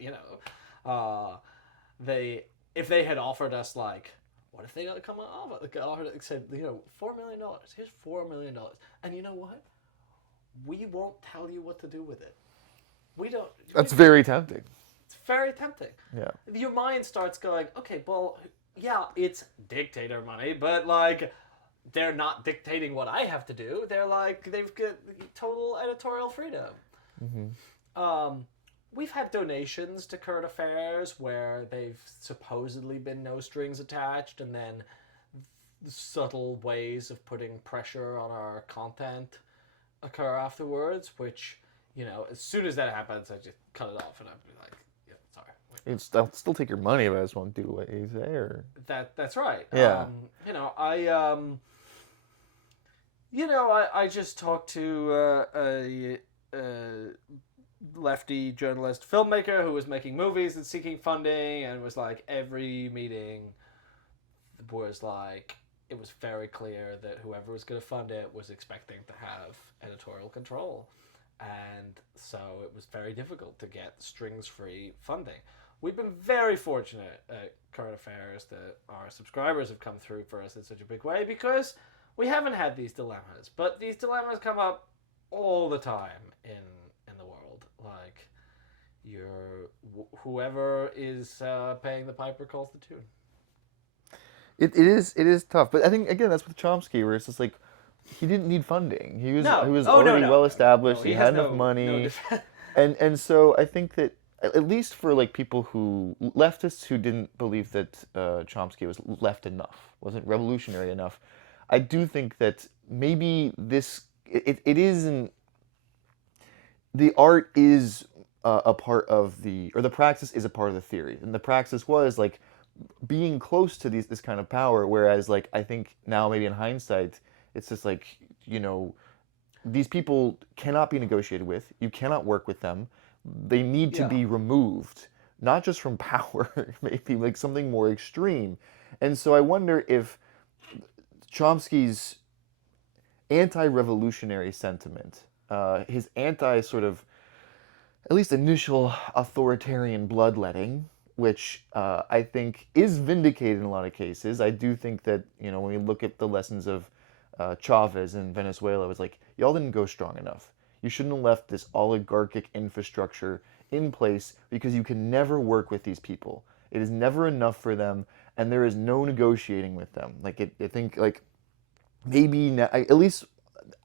if they had offered us what if they got to come off? They said, $4 million. Here's $4 million, and you know what? We won't tell you what to do with it. We don't. That's very tempting. It's very tempting. Yeah. Your mind starts going, okay, well, yeah, it's dictator money, but they're not dictating what I have to do. They're they've got total editorial freedom. Mm-hmm. We've had donations to Current Affairs where they've supposedly been no strings attached, and then subtle ways of putting pressure on our content occur afterwards, which, as soon as that happens, I just cut it off and I'd be like, yeah, sorry. I'll still take your money if I just won't do what you say, or... That's right. Yeah. I just talked to a lefty journalist filmmaker who was making movies and seeking funding, and was like, every meeting was like, it was very clear that whoever was going to fund it was expecting to have editorial control. And so it was very difficult to get strings-free funding. We've been very fortunate at Current Affairs that our subscribers have come through for us in such a big way, because we haven't had these dilemmas. But these dilemmas come up all the time in the world. Like, whoever is paying the piper calls the tune. It is tough, but I think again that's with Chomsky, where it's just like he didn't need funding. He was already well established. No, he had enough money, and so I think that at least for like people who leftists who didn't believe that Chomsky was left enough, wasn't revolutionary enough, I do think that maybe it isn't. The art is a part of the praxis is a part of the theory, and the praxis was like being close to this kind of power, whereas like I think now maybe in hindsight it's just like, you know, these people cannot be negotiated with, you cannot work with them, they need to be removed, not just from power, maybe like something more extreme. And so I wonder if Chomsky's anti-revolutionary sentiment, his anti sort of at least initial authoritarian bloodletting, which I think is vindicated in a lot of cases. I do think that, you know, when we look at the lessons of Chavez in Venezuela, it was like, y'all didn't go strong enough. You shouldn't have left this oligarchic infrastructure in place, because you can never work with these people. It is never enough for them, and there is no negotiating with them. Like, I think, like, maybe, now, at least,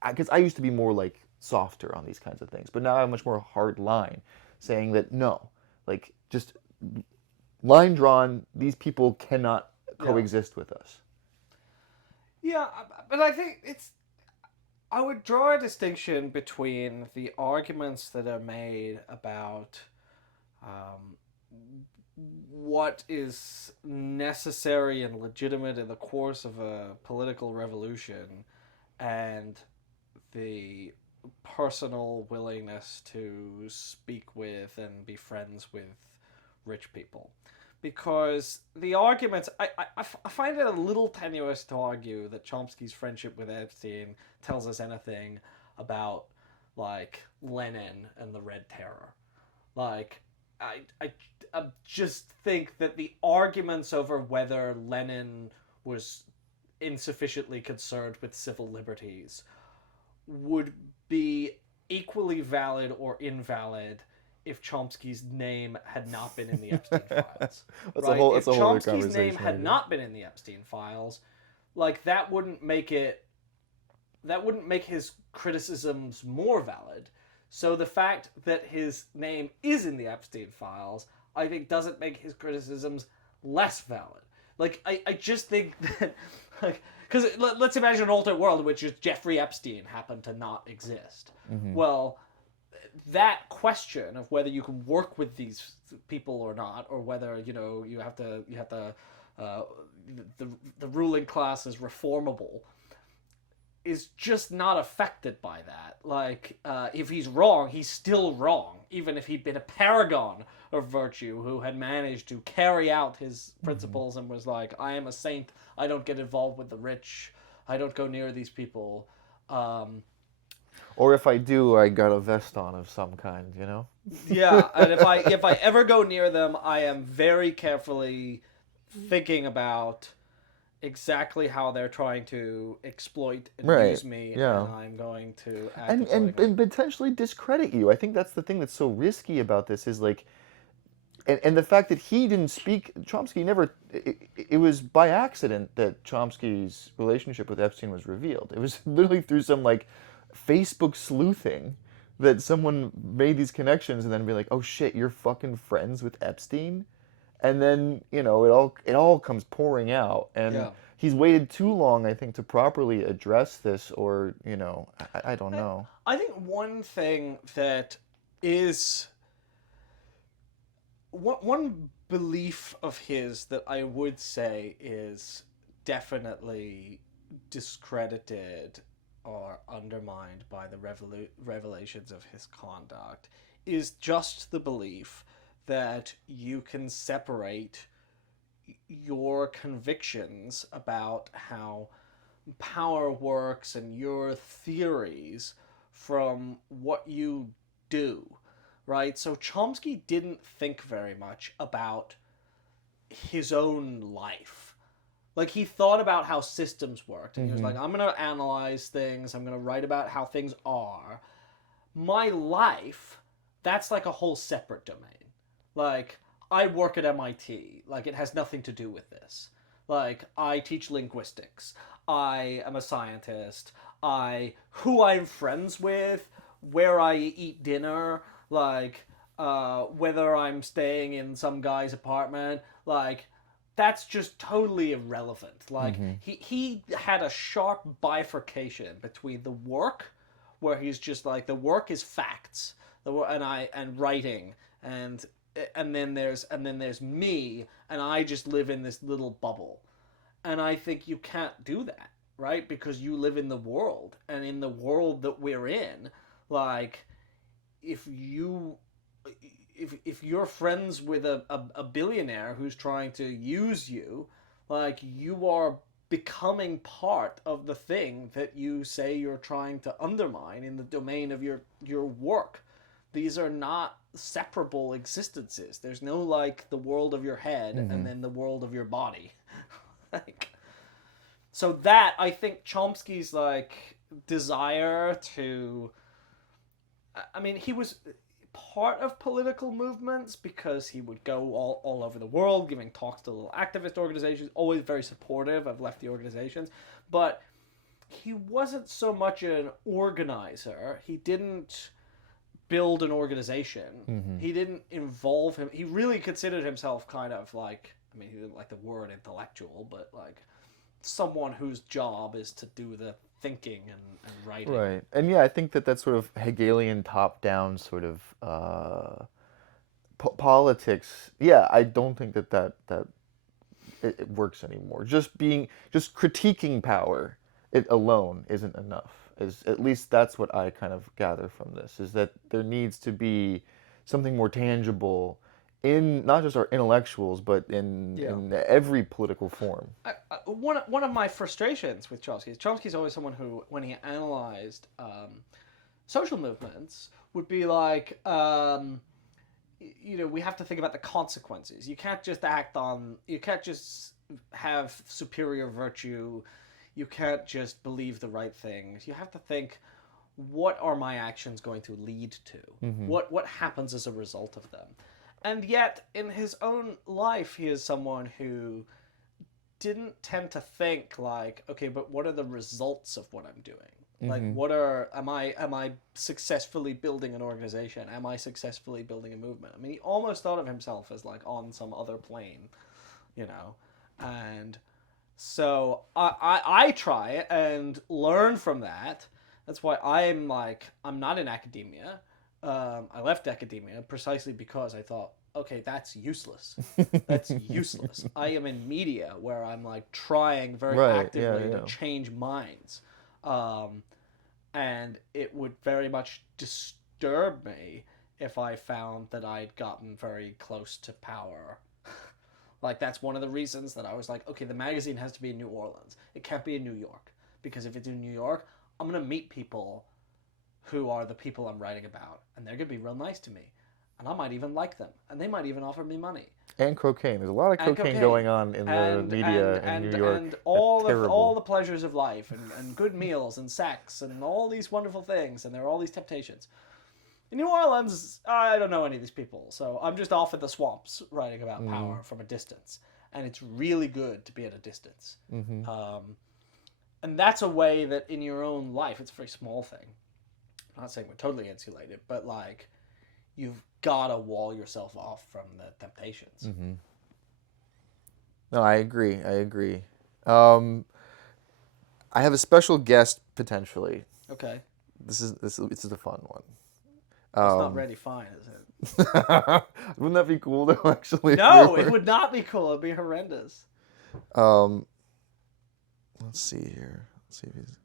because I used to be more, like, softer on these kinds of things, but now I have a much more hard line, saying that, no, like, just line drawn, these people cannot coexist with us. Yeah, but I think I would draw a distinction between the arguments that are made about what is necessary and legitimate in the course of a political revolution, and the personal willingness to speak with and be friends with rich people. Because the arguments, I find it a little tenuous to argue that Chomsky's friendship with Epstein tells us anything about, like, Lenin and the Red Terror. Like, I just think that the arguments over whether Lenin was insufficiently concerned with civil liberties would be equally valid or invalid if Chomsky's name had not been in the Epstein files. If Chomsky's name had not been in the Epstein files, like, that wouldn't make his criticisms more valid. So the fact that his name is in the Epstein files, I think, doesn't make his criticisms less valid. Like, I just think that, like, because let's imagine an alternate world in which Jeffrey Epstein happened to not exist. Mm-hmm. Well, that question of whether you can work with these people or not, or whether, you know, you have to the ruling class is reformable, is just not affected by that. Like, if he's wrong, he's still wrong, even if he'd been a paragon of virtue who had managed to carry out his principles and was like, I am a saint, I don't get involved with the rich, I don't go near these people. Or if I do, I got a vest on of some kind, you know? Yeah, and if I ever go near them, I am very carefully thinking about exactly how they're trying to exploit and use me, and I'm going to act and potentially discredit you. I think that's the thing that's so risky about this, is like, and the fact that he didn't speak, Chomsky never, it was by accident that Chomsky's relationship with Epstein was revealed. It was literally through some, like, Facebook sleuthing that someone made these connections, and then be like, oh shit, you're fucking friends with Epstein? And then, you know, it all comes pouring out, and he's waited too long, I think, to properly address this, or, you know, I don't know. I think one thing that is one belief of his that I would say is definitely discredited or undermined by the revelations of his conduct is just the belief that you can separate your convictions about how power works and your theories from what you do, right? So Chomsky didn't think very much about his own life. Like, he thought about how systems worked, and he was like, I'm going to analyze things, I'm going to write about how things are. My life, that's like a whole separate domain. Like, I work at MIT. Like, it has nothing to do with this. Like, I teach linguistics. I am a scientist. Who I'm friends with, where I eat dinner, like, whether I'm staying in some guy's apartment, like, that's just totally irrelevant. Like, he had a sharp bifurcation between the work, where he's just like, the work is facts, and writing, and then there's me, and I just live in this little bubble. And I think you can't do that, right? Because you live in the world, and in the world that we're in, like, if you're friends with a billionaire who's trying to use you, like, you are becoming part of the thing that you say you're trying to undermine in the domain of your work. These are not separable existences. There's no, like, the world of your head and then the world of your body. Like, so that, I think Chomsky's, like, desire to, I mean, he was part of political movements because he would go all over the world giving talks to little activist organizations, always very supportive of lefty organizations, but he wasn't so much an organizer. He didn't build an organization. He didn't involve him. He really considered himself kind of like, I mean, he didn't like the word intellectual, but like someone whose job is to do the thinking and writing. Right. And yeah, I think that sort of Hegelian top-down sort of politics, yeah, I don't think that it works anymore. Just critiquing power, it alone isn't enough. At least that's what I kind of gather from this, is that there needs to be something more tangible in not just our intellectuals, but in every political form. One of my frustrations with Chomsky's always someone who, when he analyzed social movements, would be like, we have to think about the consequences. You can't just have superior virtue. You can't just believe the right things. You have to think, what are my actions going to lead to? What happens as a result of them? And yet, in his own life, he is someone who didn't tend to think like, okay, but what are the results of what I'm doing? Like, am I successfully building an organization? Am I successfully building a movement? I mean, he almost thought of himself as like on some other plane, and so I try and learn from that. That's why I'm not in academia. I left academia precisely because I thought, okay, that's useless. That's useless. I am in media where I'm like trying very actively to change minds. And it would very much disturb me if I found that I'd gotten very close to power. Like, that's one of the reasons that I was like, okay, the magazine has to be in New Orleans. It can't be in New York. Because if it's in New York, I'm going to meet people who are the people I'm writing about. And they're going to be real nice to me. And I might even like them. And they might even offer me money. And cocaine. There's a lot of cocaine going on in the media in New York. And all the pleasures of life. And good meals and sex. And all these wonderful things. And there are all these temptations. In New Orleans, I don't know any of these people. So I'm just off in the swamps writing about power from a distance. And it's really good to be at a distance. And that's a way that in your own life, it's a very small thing. I'm not saying we're totally insulated, but like, you've got to wall yourself off from the temptations. No, I agree. I have a special guest potentially. Okay. This is a fun one. It's not ready fine, is it? Wouldn't that be cool though, actually? No, it would not be cool. It'd be horrendous. Let's see here. Let's see if he's...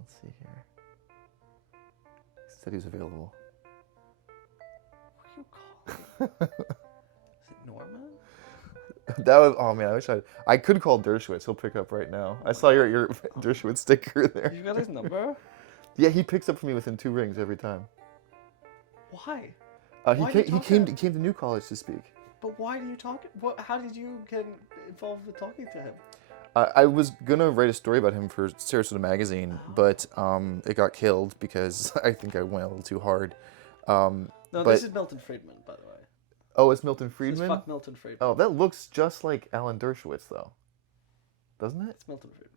Let's see here. said he was available. What do you call it? Is it Norman? That was, oh man, I could call Dershowitz. He'll pick up right now. I saw your Dershowitz sticker there. You got his number? Yeah, he picks up for me within 2 rings every time. Why? He came to New College to speak. But why do you talk? How did you get involved with talking to him? I was gonna write a story about him for Sarasota Magazine, but it got killed because I think I went a little too hard. No, this is Milton Friedman, by the way. Oh, it's Milton This is Friedman? fuck Milton Friedman. Oh, that looks just like Alan Dershowitz, though. Doesn't it? It's Milton Friedman.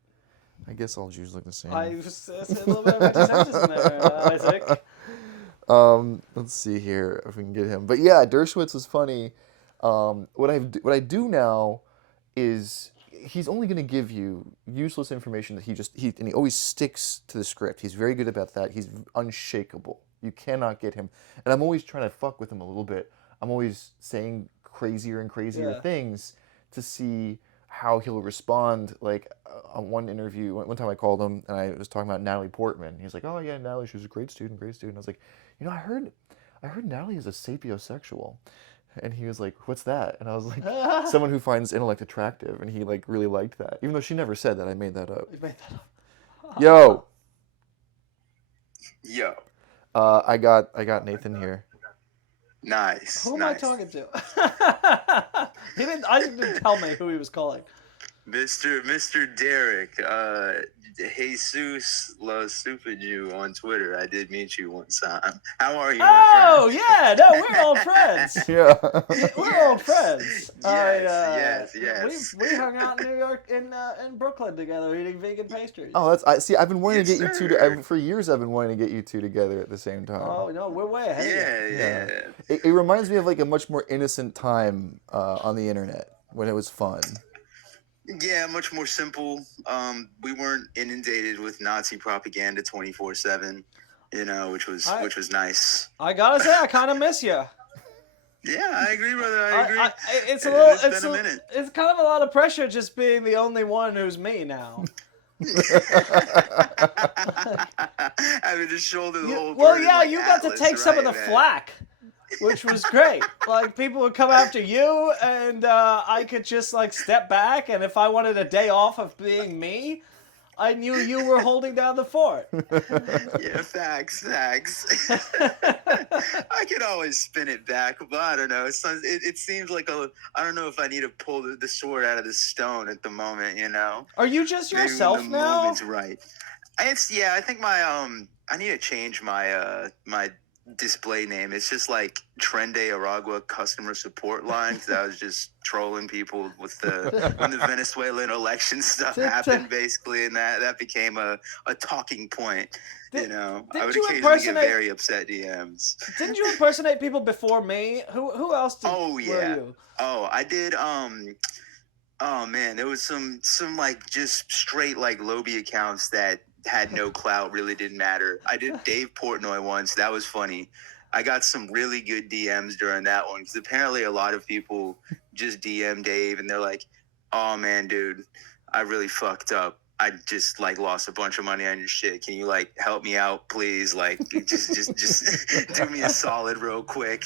I guess all Jews look the same. I was said a little bit of anti-Semitism there, Isaac. Let's see here if we can get him. But yeah, Dershowitz was funny. What I do now is he's only going to give you useless information that and he always sticks to the script. He's very good about that. He's unshakable. You cannot get him. And I'm always trying to fuck with him a little bit. I'm always saying crazier and crazier things to see how he'll respond. Like on one interview, one time I called him and I was talking about Natalie Portman. He was like, "Oh yeah, Natalie, she was a great student." I was like, "I heard Natalie is a sapiosexual." And he was like, "What's that?" And I was like, "Someone who finds intellect attractive." And he like really liked that, even though she never said that. I made that up. You made that up. Yo. I got Nathan here. Nice. Who am I talking to? Isaac didn't tell me who he was calling. Mr. Derek, Jesus Los Stupid You on Twitter. I did meet you one time. How are you, my friend? Oh, yeah, no, we're old friends. Yeah. We're old friends. Yes. We hung out in New York, in Brooklyn together, eating vegan pastries. Oh, I've been wanting to get you two. sir. For years, I've been wanting to get you two together at the same time. Oh, no, we're way ahead of you. Yeah. It reminds me of like a much more innocent time on the internet when it was fun. Yeah, much more simple. We weren't inundated with Nazi propaganda 24/7, which was nice. I gotta say, I kind of miss you. Yeah, I agree, brother. I agree. It's It's been a minute. It's kind of a lot of pressure just being the only one who's me now. Having to shoulder the whole Well, burden yeah, like you got to Atlas, take some of the right, man? flack, which was great. Like, people would come after you, and I could just, like, step back, and if I wanted a day off of being me, I knew you were holding down the fort. Yeah, facts. I could always spin it back, but I don't know. It seems like I don't know if I need to pull the sword out of the stone at the moment, Are you just Maybe when yourself the now? moment's right. I think my I need to change my my display name. It's just like Trende Aragua customer support line, because I was just trolling people with when the Venezuelan election stuff happened, basically, and that became a talking point. I would you occasionally get impersonate- very upset DMs. Didn't you impersonate people before me? Who else Oh were yeah. you? Oh, I did. Oh man, there was some like just straight like Lobby accounts that had no clout, really didn't matter. I did Dave Portnoy once. That was funny. I got some really good DMs during that one, because apparently a lot of people just DM Dave and they're like, "Oh man, dude, I really fucked up. I just like lost a bunch of money on your shit. Can you like help me out, please? Like just do me a solid real quick,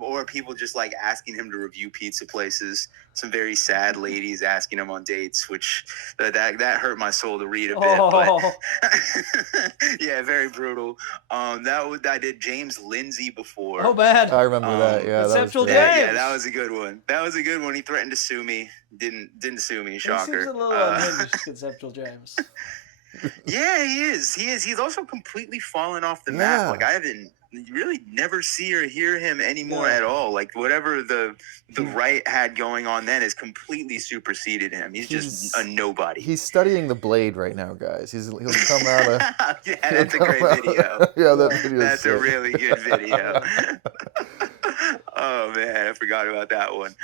or people just like asking him to review pizza places. Some very sad ladies asking him on dates, which that hurt my soul to read a bit. But yeah, very brutal. I did James Lindsay before. Oh, man. I remember that. Yeah, Conceptual that was great. James. Yeah, that was a good one. He threatened to sue me. Didn't sue me. He Shocker. seems a little unhinged, Conceptual James. Yeah, he is. He's also completely fallen off the map. Like, I haven't really never see or hear him anymore at all. Like, whatever the right had going on then has completely superseded him. He's just a nobody. He's studying the Blade right now, guys. He'll come out of... Yeah, that's a great video. Yeah, that video. That's a really good video. Oh man, I forgot about that one.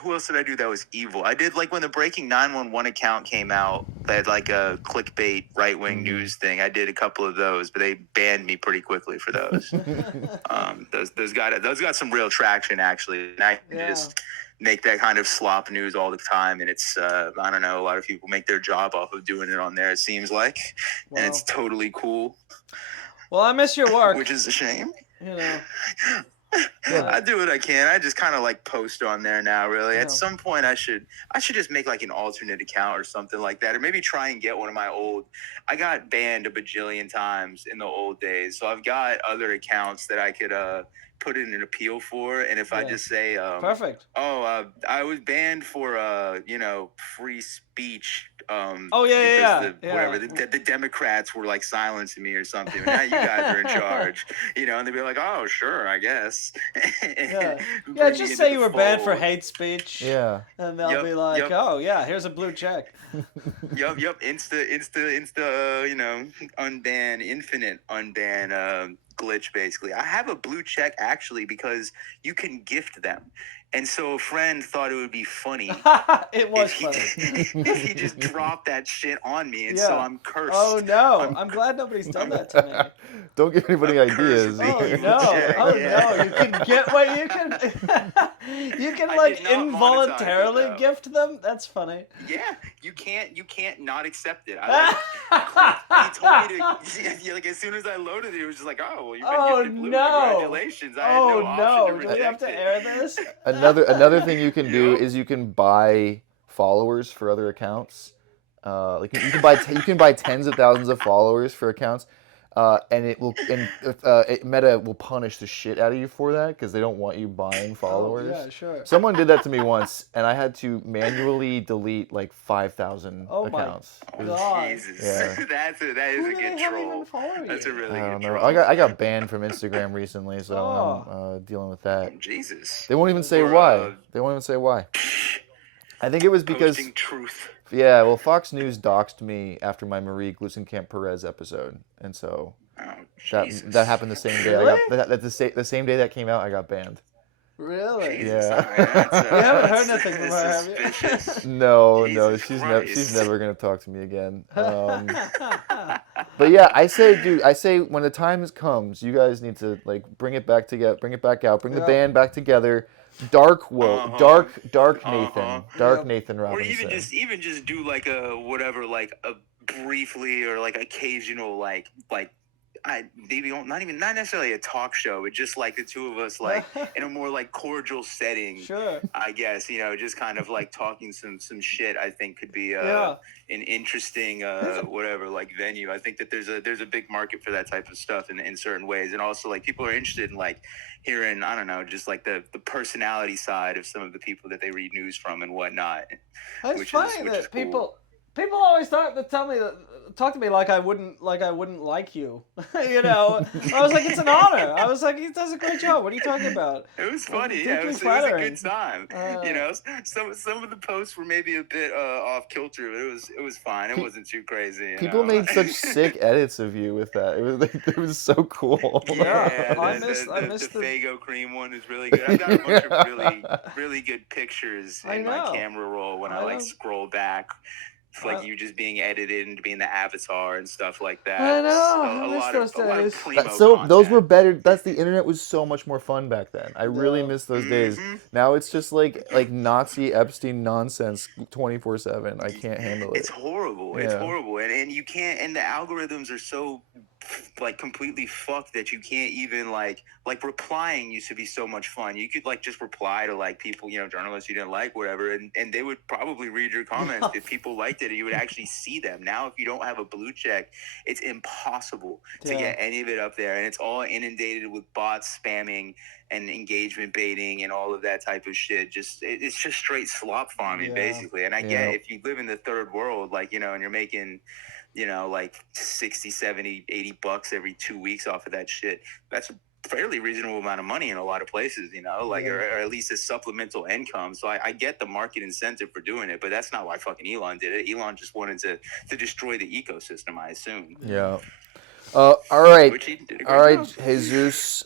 Who else did I do that was evil? I did like when the Breaking 911 account came out, they had like a clickbait right-wing news thing. I did a couple of those, but they banned me pretty quickly for those. Those got some real traction actually. And I just make that kind of slop news all the time, and it's I don't know, a lot of people make their job off of doing it on there, it seems like. Wow. And it's totally cool. Well, I miss your work. which is a shame. You know. I do what I can. I just kind of like post on there now. Really, Yeah. at some point, I should just make like an alternate account or something like that, or maybe try and get one of my old. I got banned a bajillion times in the old days, so I've got other accounts that I could put in an appeal for, and if I just say, perfect. Oh, I was banned for free speech. Yeah. Whatever the Democrats were like silencing me or something. Now you guys are in charge, and they'd be like, oh, sure, I guess. Just say you were banned for hate speech. Yeah. And they'll be like, oh yeah, here's a blue check. Yep. Insta. Infinite unban glitch. Basically, I have a blue check actually because you can gift them. And so a friend thought it would be funny. It was funny. If he just dropped that shit on me, and so I'm cursed. Oh no! I'm glad nobody's done that to me. Don't give anybody ideas. Oh no! You can get what you can. You can like involuntarily gift them. That's funny. Yeah, you can't not accept it. He told me to. Like as soon as I loaded it, it was just like, oh well, you've been gifted blue. Congratulations. I had no option to reject Do we have to air this? Another thing you can do is you can buy followers for other accounts. Like you can buy tens of thousands of followers for accounts, and Meta will punish the shit out of you for that because they don't want you buying followers. Oh, yeah, sure. Someone did that to me once, and I had to manually delete like 5,000 accounts. Oh my god! Jesus, yeah. that is a good troll. That's a really good troll. I got banned from Instagram recently, so I'm dealing with that. Jesus. They won't even say why. I think it was because posting truth. Yeah, well, Fox News doxed me after my Marie Gluesenkamp-Perez episode, and so that happened the same day. Really? The same day that came out, I got banned. Really? Jesus, Yeah. You haven't heard nothing from her, have you? No, she's never gonna talk to me again. But yeah, I say when the time comes, you guys need to like bring it back together, bring it back out, bring the band back together. Dark Nathan Robinson. Or even just do like a whatever, like a briefly or like occasional like maybe not necessarily a talk show, but just like the two of us like in a more like cordial setting. Sure. I guess just kind of like talking some shit. I think could be an interesting whatever like venue. I think that there's a big market for that type of stuff in certain ways, and also like people are interested in like hearing just like the personality side of some of the people that they read news from and whatnot. It's funny that people always talk to me like I wouldn't like you. I was like, it's an honor. I was like, he does a great job. What are you talking about? It was funny. It was a good time. Some of the posts were maybe a bit off kilter, but it was fine. It wasn't too crazy. People made such sick edits of you with that. It was so cool. Yeah, I missed the Fago cream one is really good. I've got a bunch of really good pictures in my camera roll when I scroll back. It's like you just being edited and being the avatar and stuff like that. I know. A lot of primo those content. were better. The internet was so much more fun back then. I really miss those days. Now it's just like Nazi Epstein nonsense 24/7. I can't handle it. It's horrible. Yeah. It's horrible, and you can't. And the algorithms are so like completely fucked that you can't even like replying used to be so much fun. You could like just reply to like people, journalists you didn't like, whatever, and they would probably read your comments. If people liked it, you would actually see them. Now if you don't have a blue check, it's impossible to get any of it up there, and it's all inundated with bots spamming and engagement baiting and all of that type of shit. It's just straight slop farming basically. And I get if you live in the third world, like and you're making like 60, 70, 80 bucks every 2 weeks off of that shit. That's a fairly reasonable amount of money in a lot of places, or at least a supplemental income. So I get the market incentive for doing it, but that's not why fucking Elon did it. Elon just wanted to destroy the ecosystem, I assume. Yeah. All right. Which he did a All right, great job. Jesus.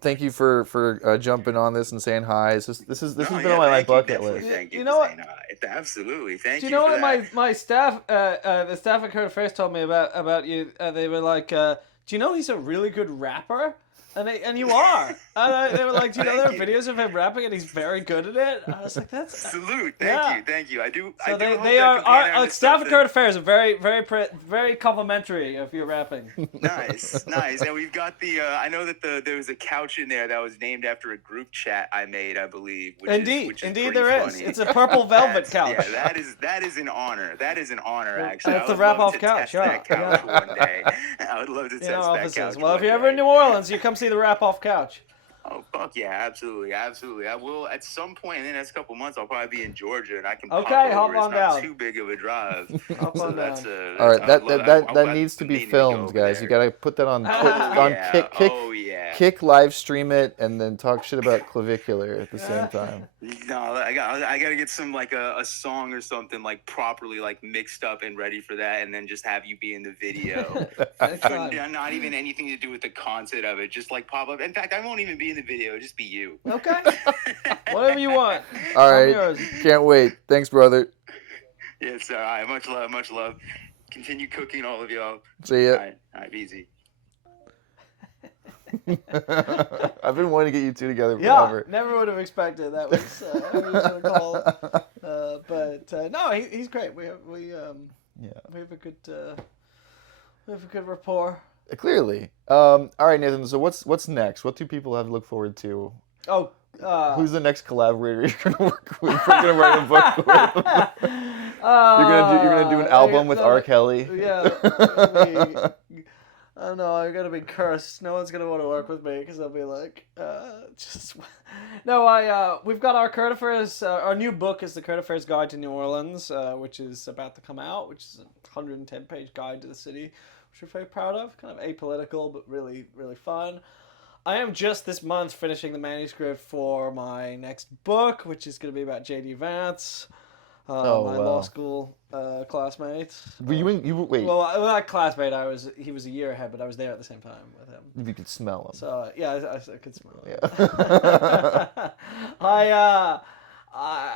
Thank you for jumping on this and saying hi. This has been on my bucket list. Thank you. You know what? Absolutely. Thank you. Do you know for what that. my staff, the staff at Current Affairs told me about you? They were like, do you know he's a really good rapper? And you are. And they were like, do you know there are Thank you. videos of him rapping and he's very good at it? I was like, that's... Salute. Yeah. Thank you. I do. So I do hope they that are companion our is staff at something- Current Affairs are very complimentary of your rapping. Nice. And we've got the. I know that there was a couch in there that was named after a group chat I made, I believe. Indeed, which is indeed pretty there is. funny. It's a purple velvet couch. Yeah, that is an honor. That is an honor, actually. It's I the would wrap-off love to couch, test yeah, that couch yeah. one day. I would love to test In our that offices. couch. Well, if one you're ever in day. New Orleans, you come see the wrap-off couch. Oh fuck yeah, absolutely. I will at some point in the next couple months. I'll probably be in Georgia, and I can Okay, pop hop over. on It's not down. too big of a drive. Hop So on that's down. All right, I'd love- that I'd needs to be need to go filmed, over guys. there. You gotta put that on yeah. Kick, Oh yeah. Kick live stream it, and then talk shit about clavicular at the same time. No, I gotta get some like a song or something like properly like mixed up and ready for that, and then just have you be in the video. Anytime. Not even anything to do with the content of it, just like pop up. In fact, I won't even be in the video; it'll just be you. Okay. Whatever you want. All I'm right, yours. can't wait. Thanks, brother. Yes, all right. Much love. Continue cooking, all of y'all. See ya. All right, easy. I've been wanting to get you two together Yeah, forever. never would have expected that was who was gonna call. But no, he's great. We have a good rapport. Clearly. All right, Nathan. So what's next? What do people have to look forward to? Oh, Who's the next collaborator you're gonna work with? You're gonna write a book with. You're gonna do an album with R. Kelly. Yeah. I don't know. I'm gonna be cursed. No one's gonna want to work with me because they'll be like, just no. We've got our current affairs. Our new book is the Current Affairs Guide to New Orleans, which is about to come out. Which is a 110-page guide to the city, which we're very proud of. Kind of apolitical, but really, really fun. I am just this month finishing the manuscript for my next book, which is going to be about J.D. Vance, my law school classmate. Wait. Well, not classmate. He was a year ahead, but I was there at the same time with him. You could smell him. So yeah, I could smell it. Yeah. I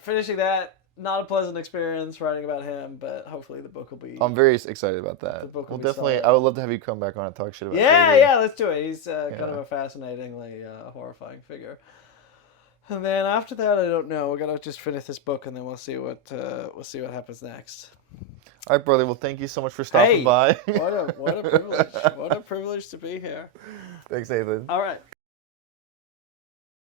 finishing that. Not a pleasant experience writing about him, but hopefully the book will be. I'm very excited about that. The book will Well, be definitely. solid. I would love to have you come back on and talk shit about. Yeah, J.D. yeah, let's do it. He's kind of a fascinatingly horrifying figure. And then after that, I don't know. We're gonna just finish this book, and then we'll see what happens next. All right, brother. Well, thank you so much for stopping by. What a privilege! What a privilege to be here. Thanks, Nathan. All right.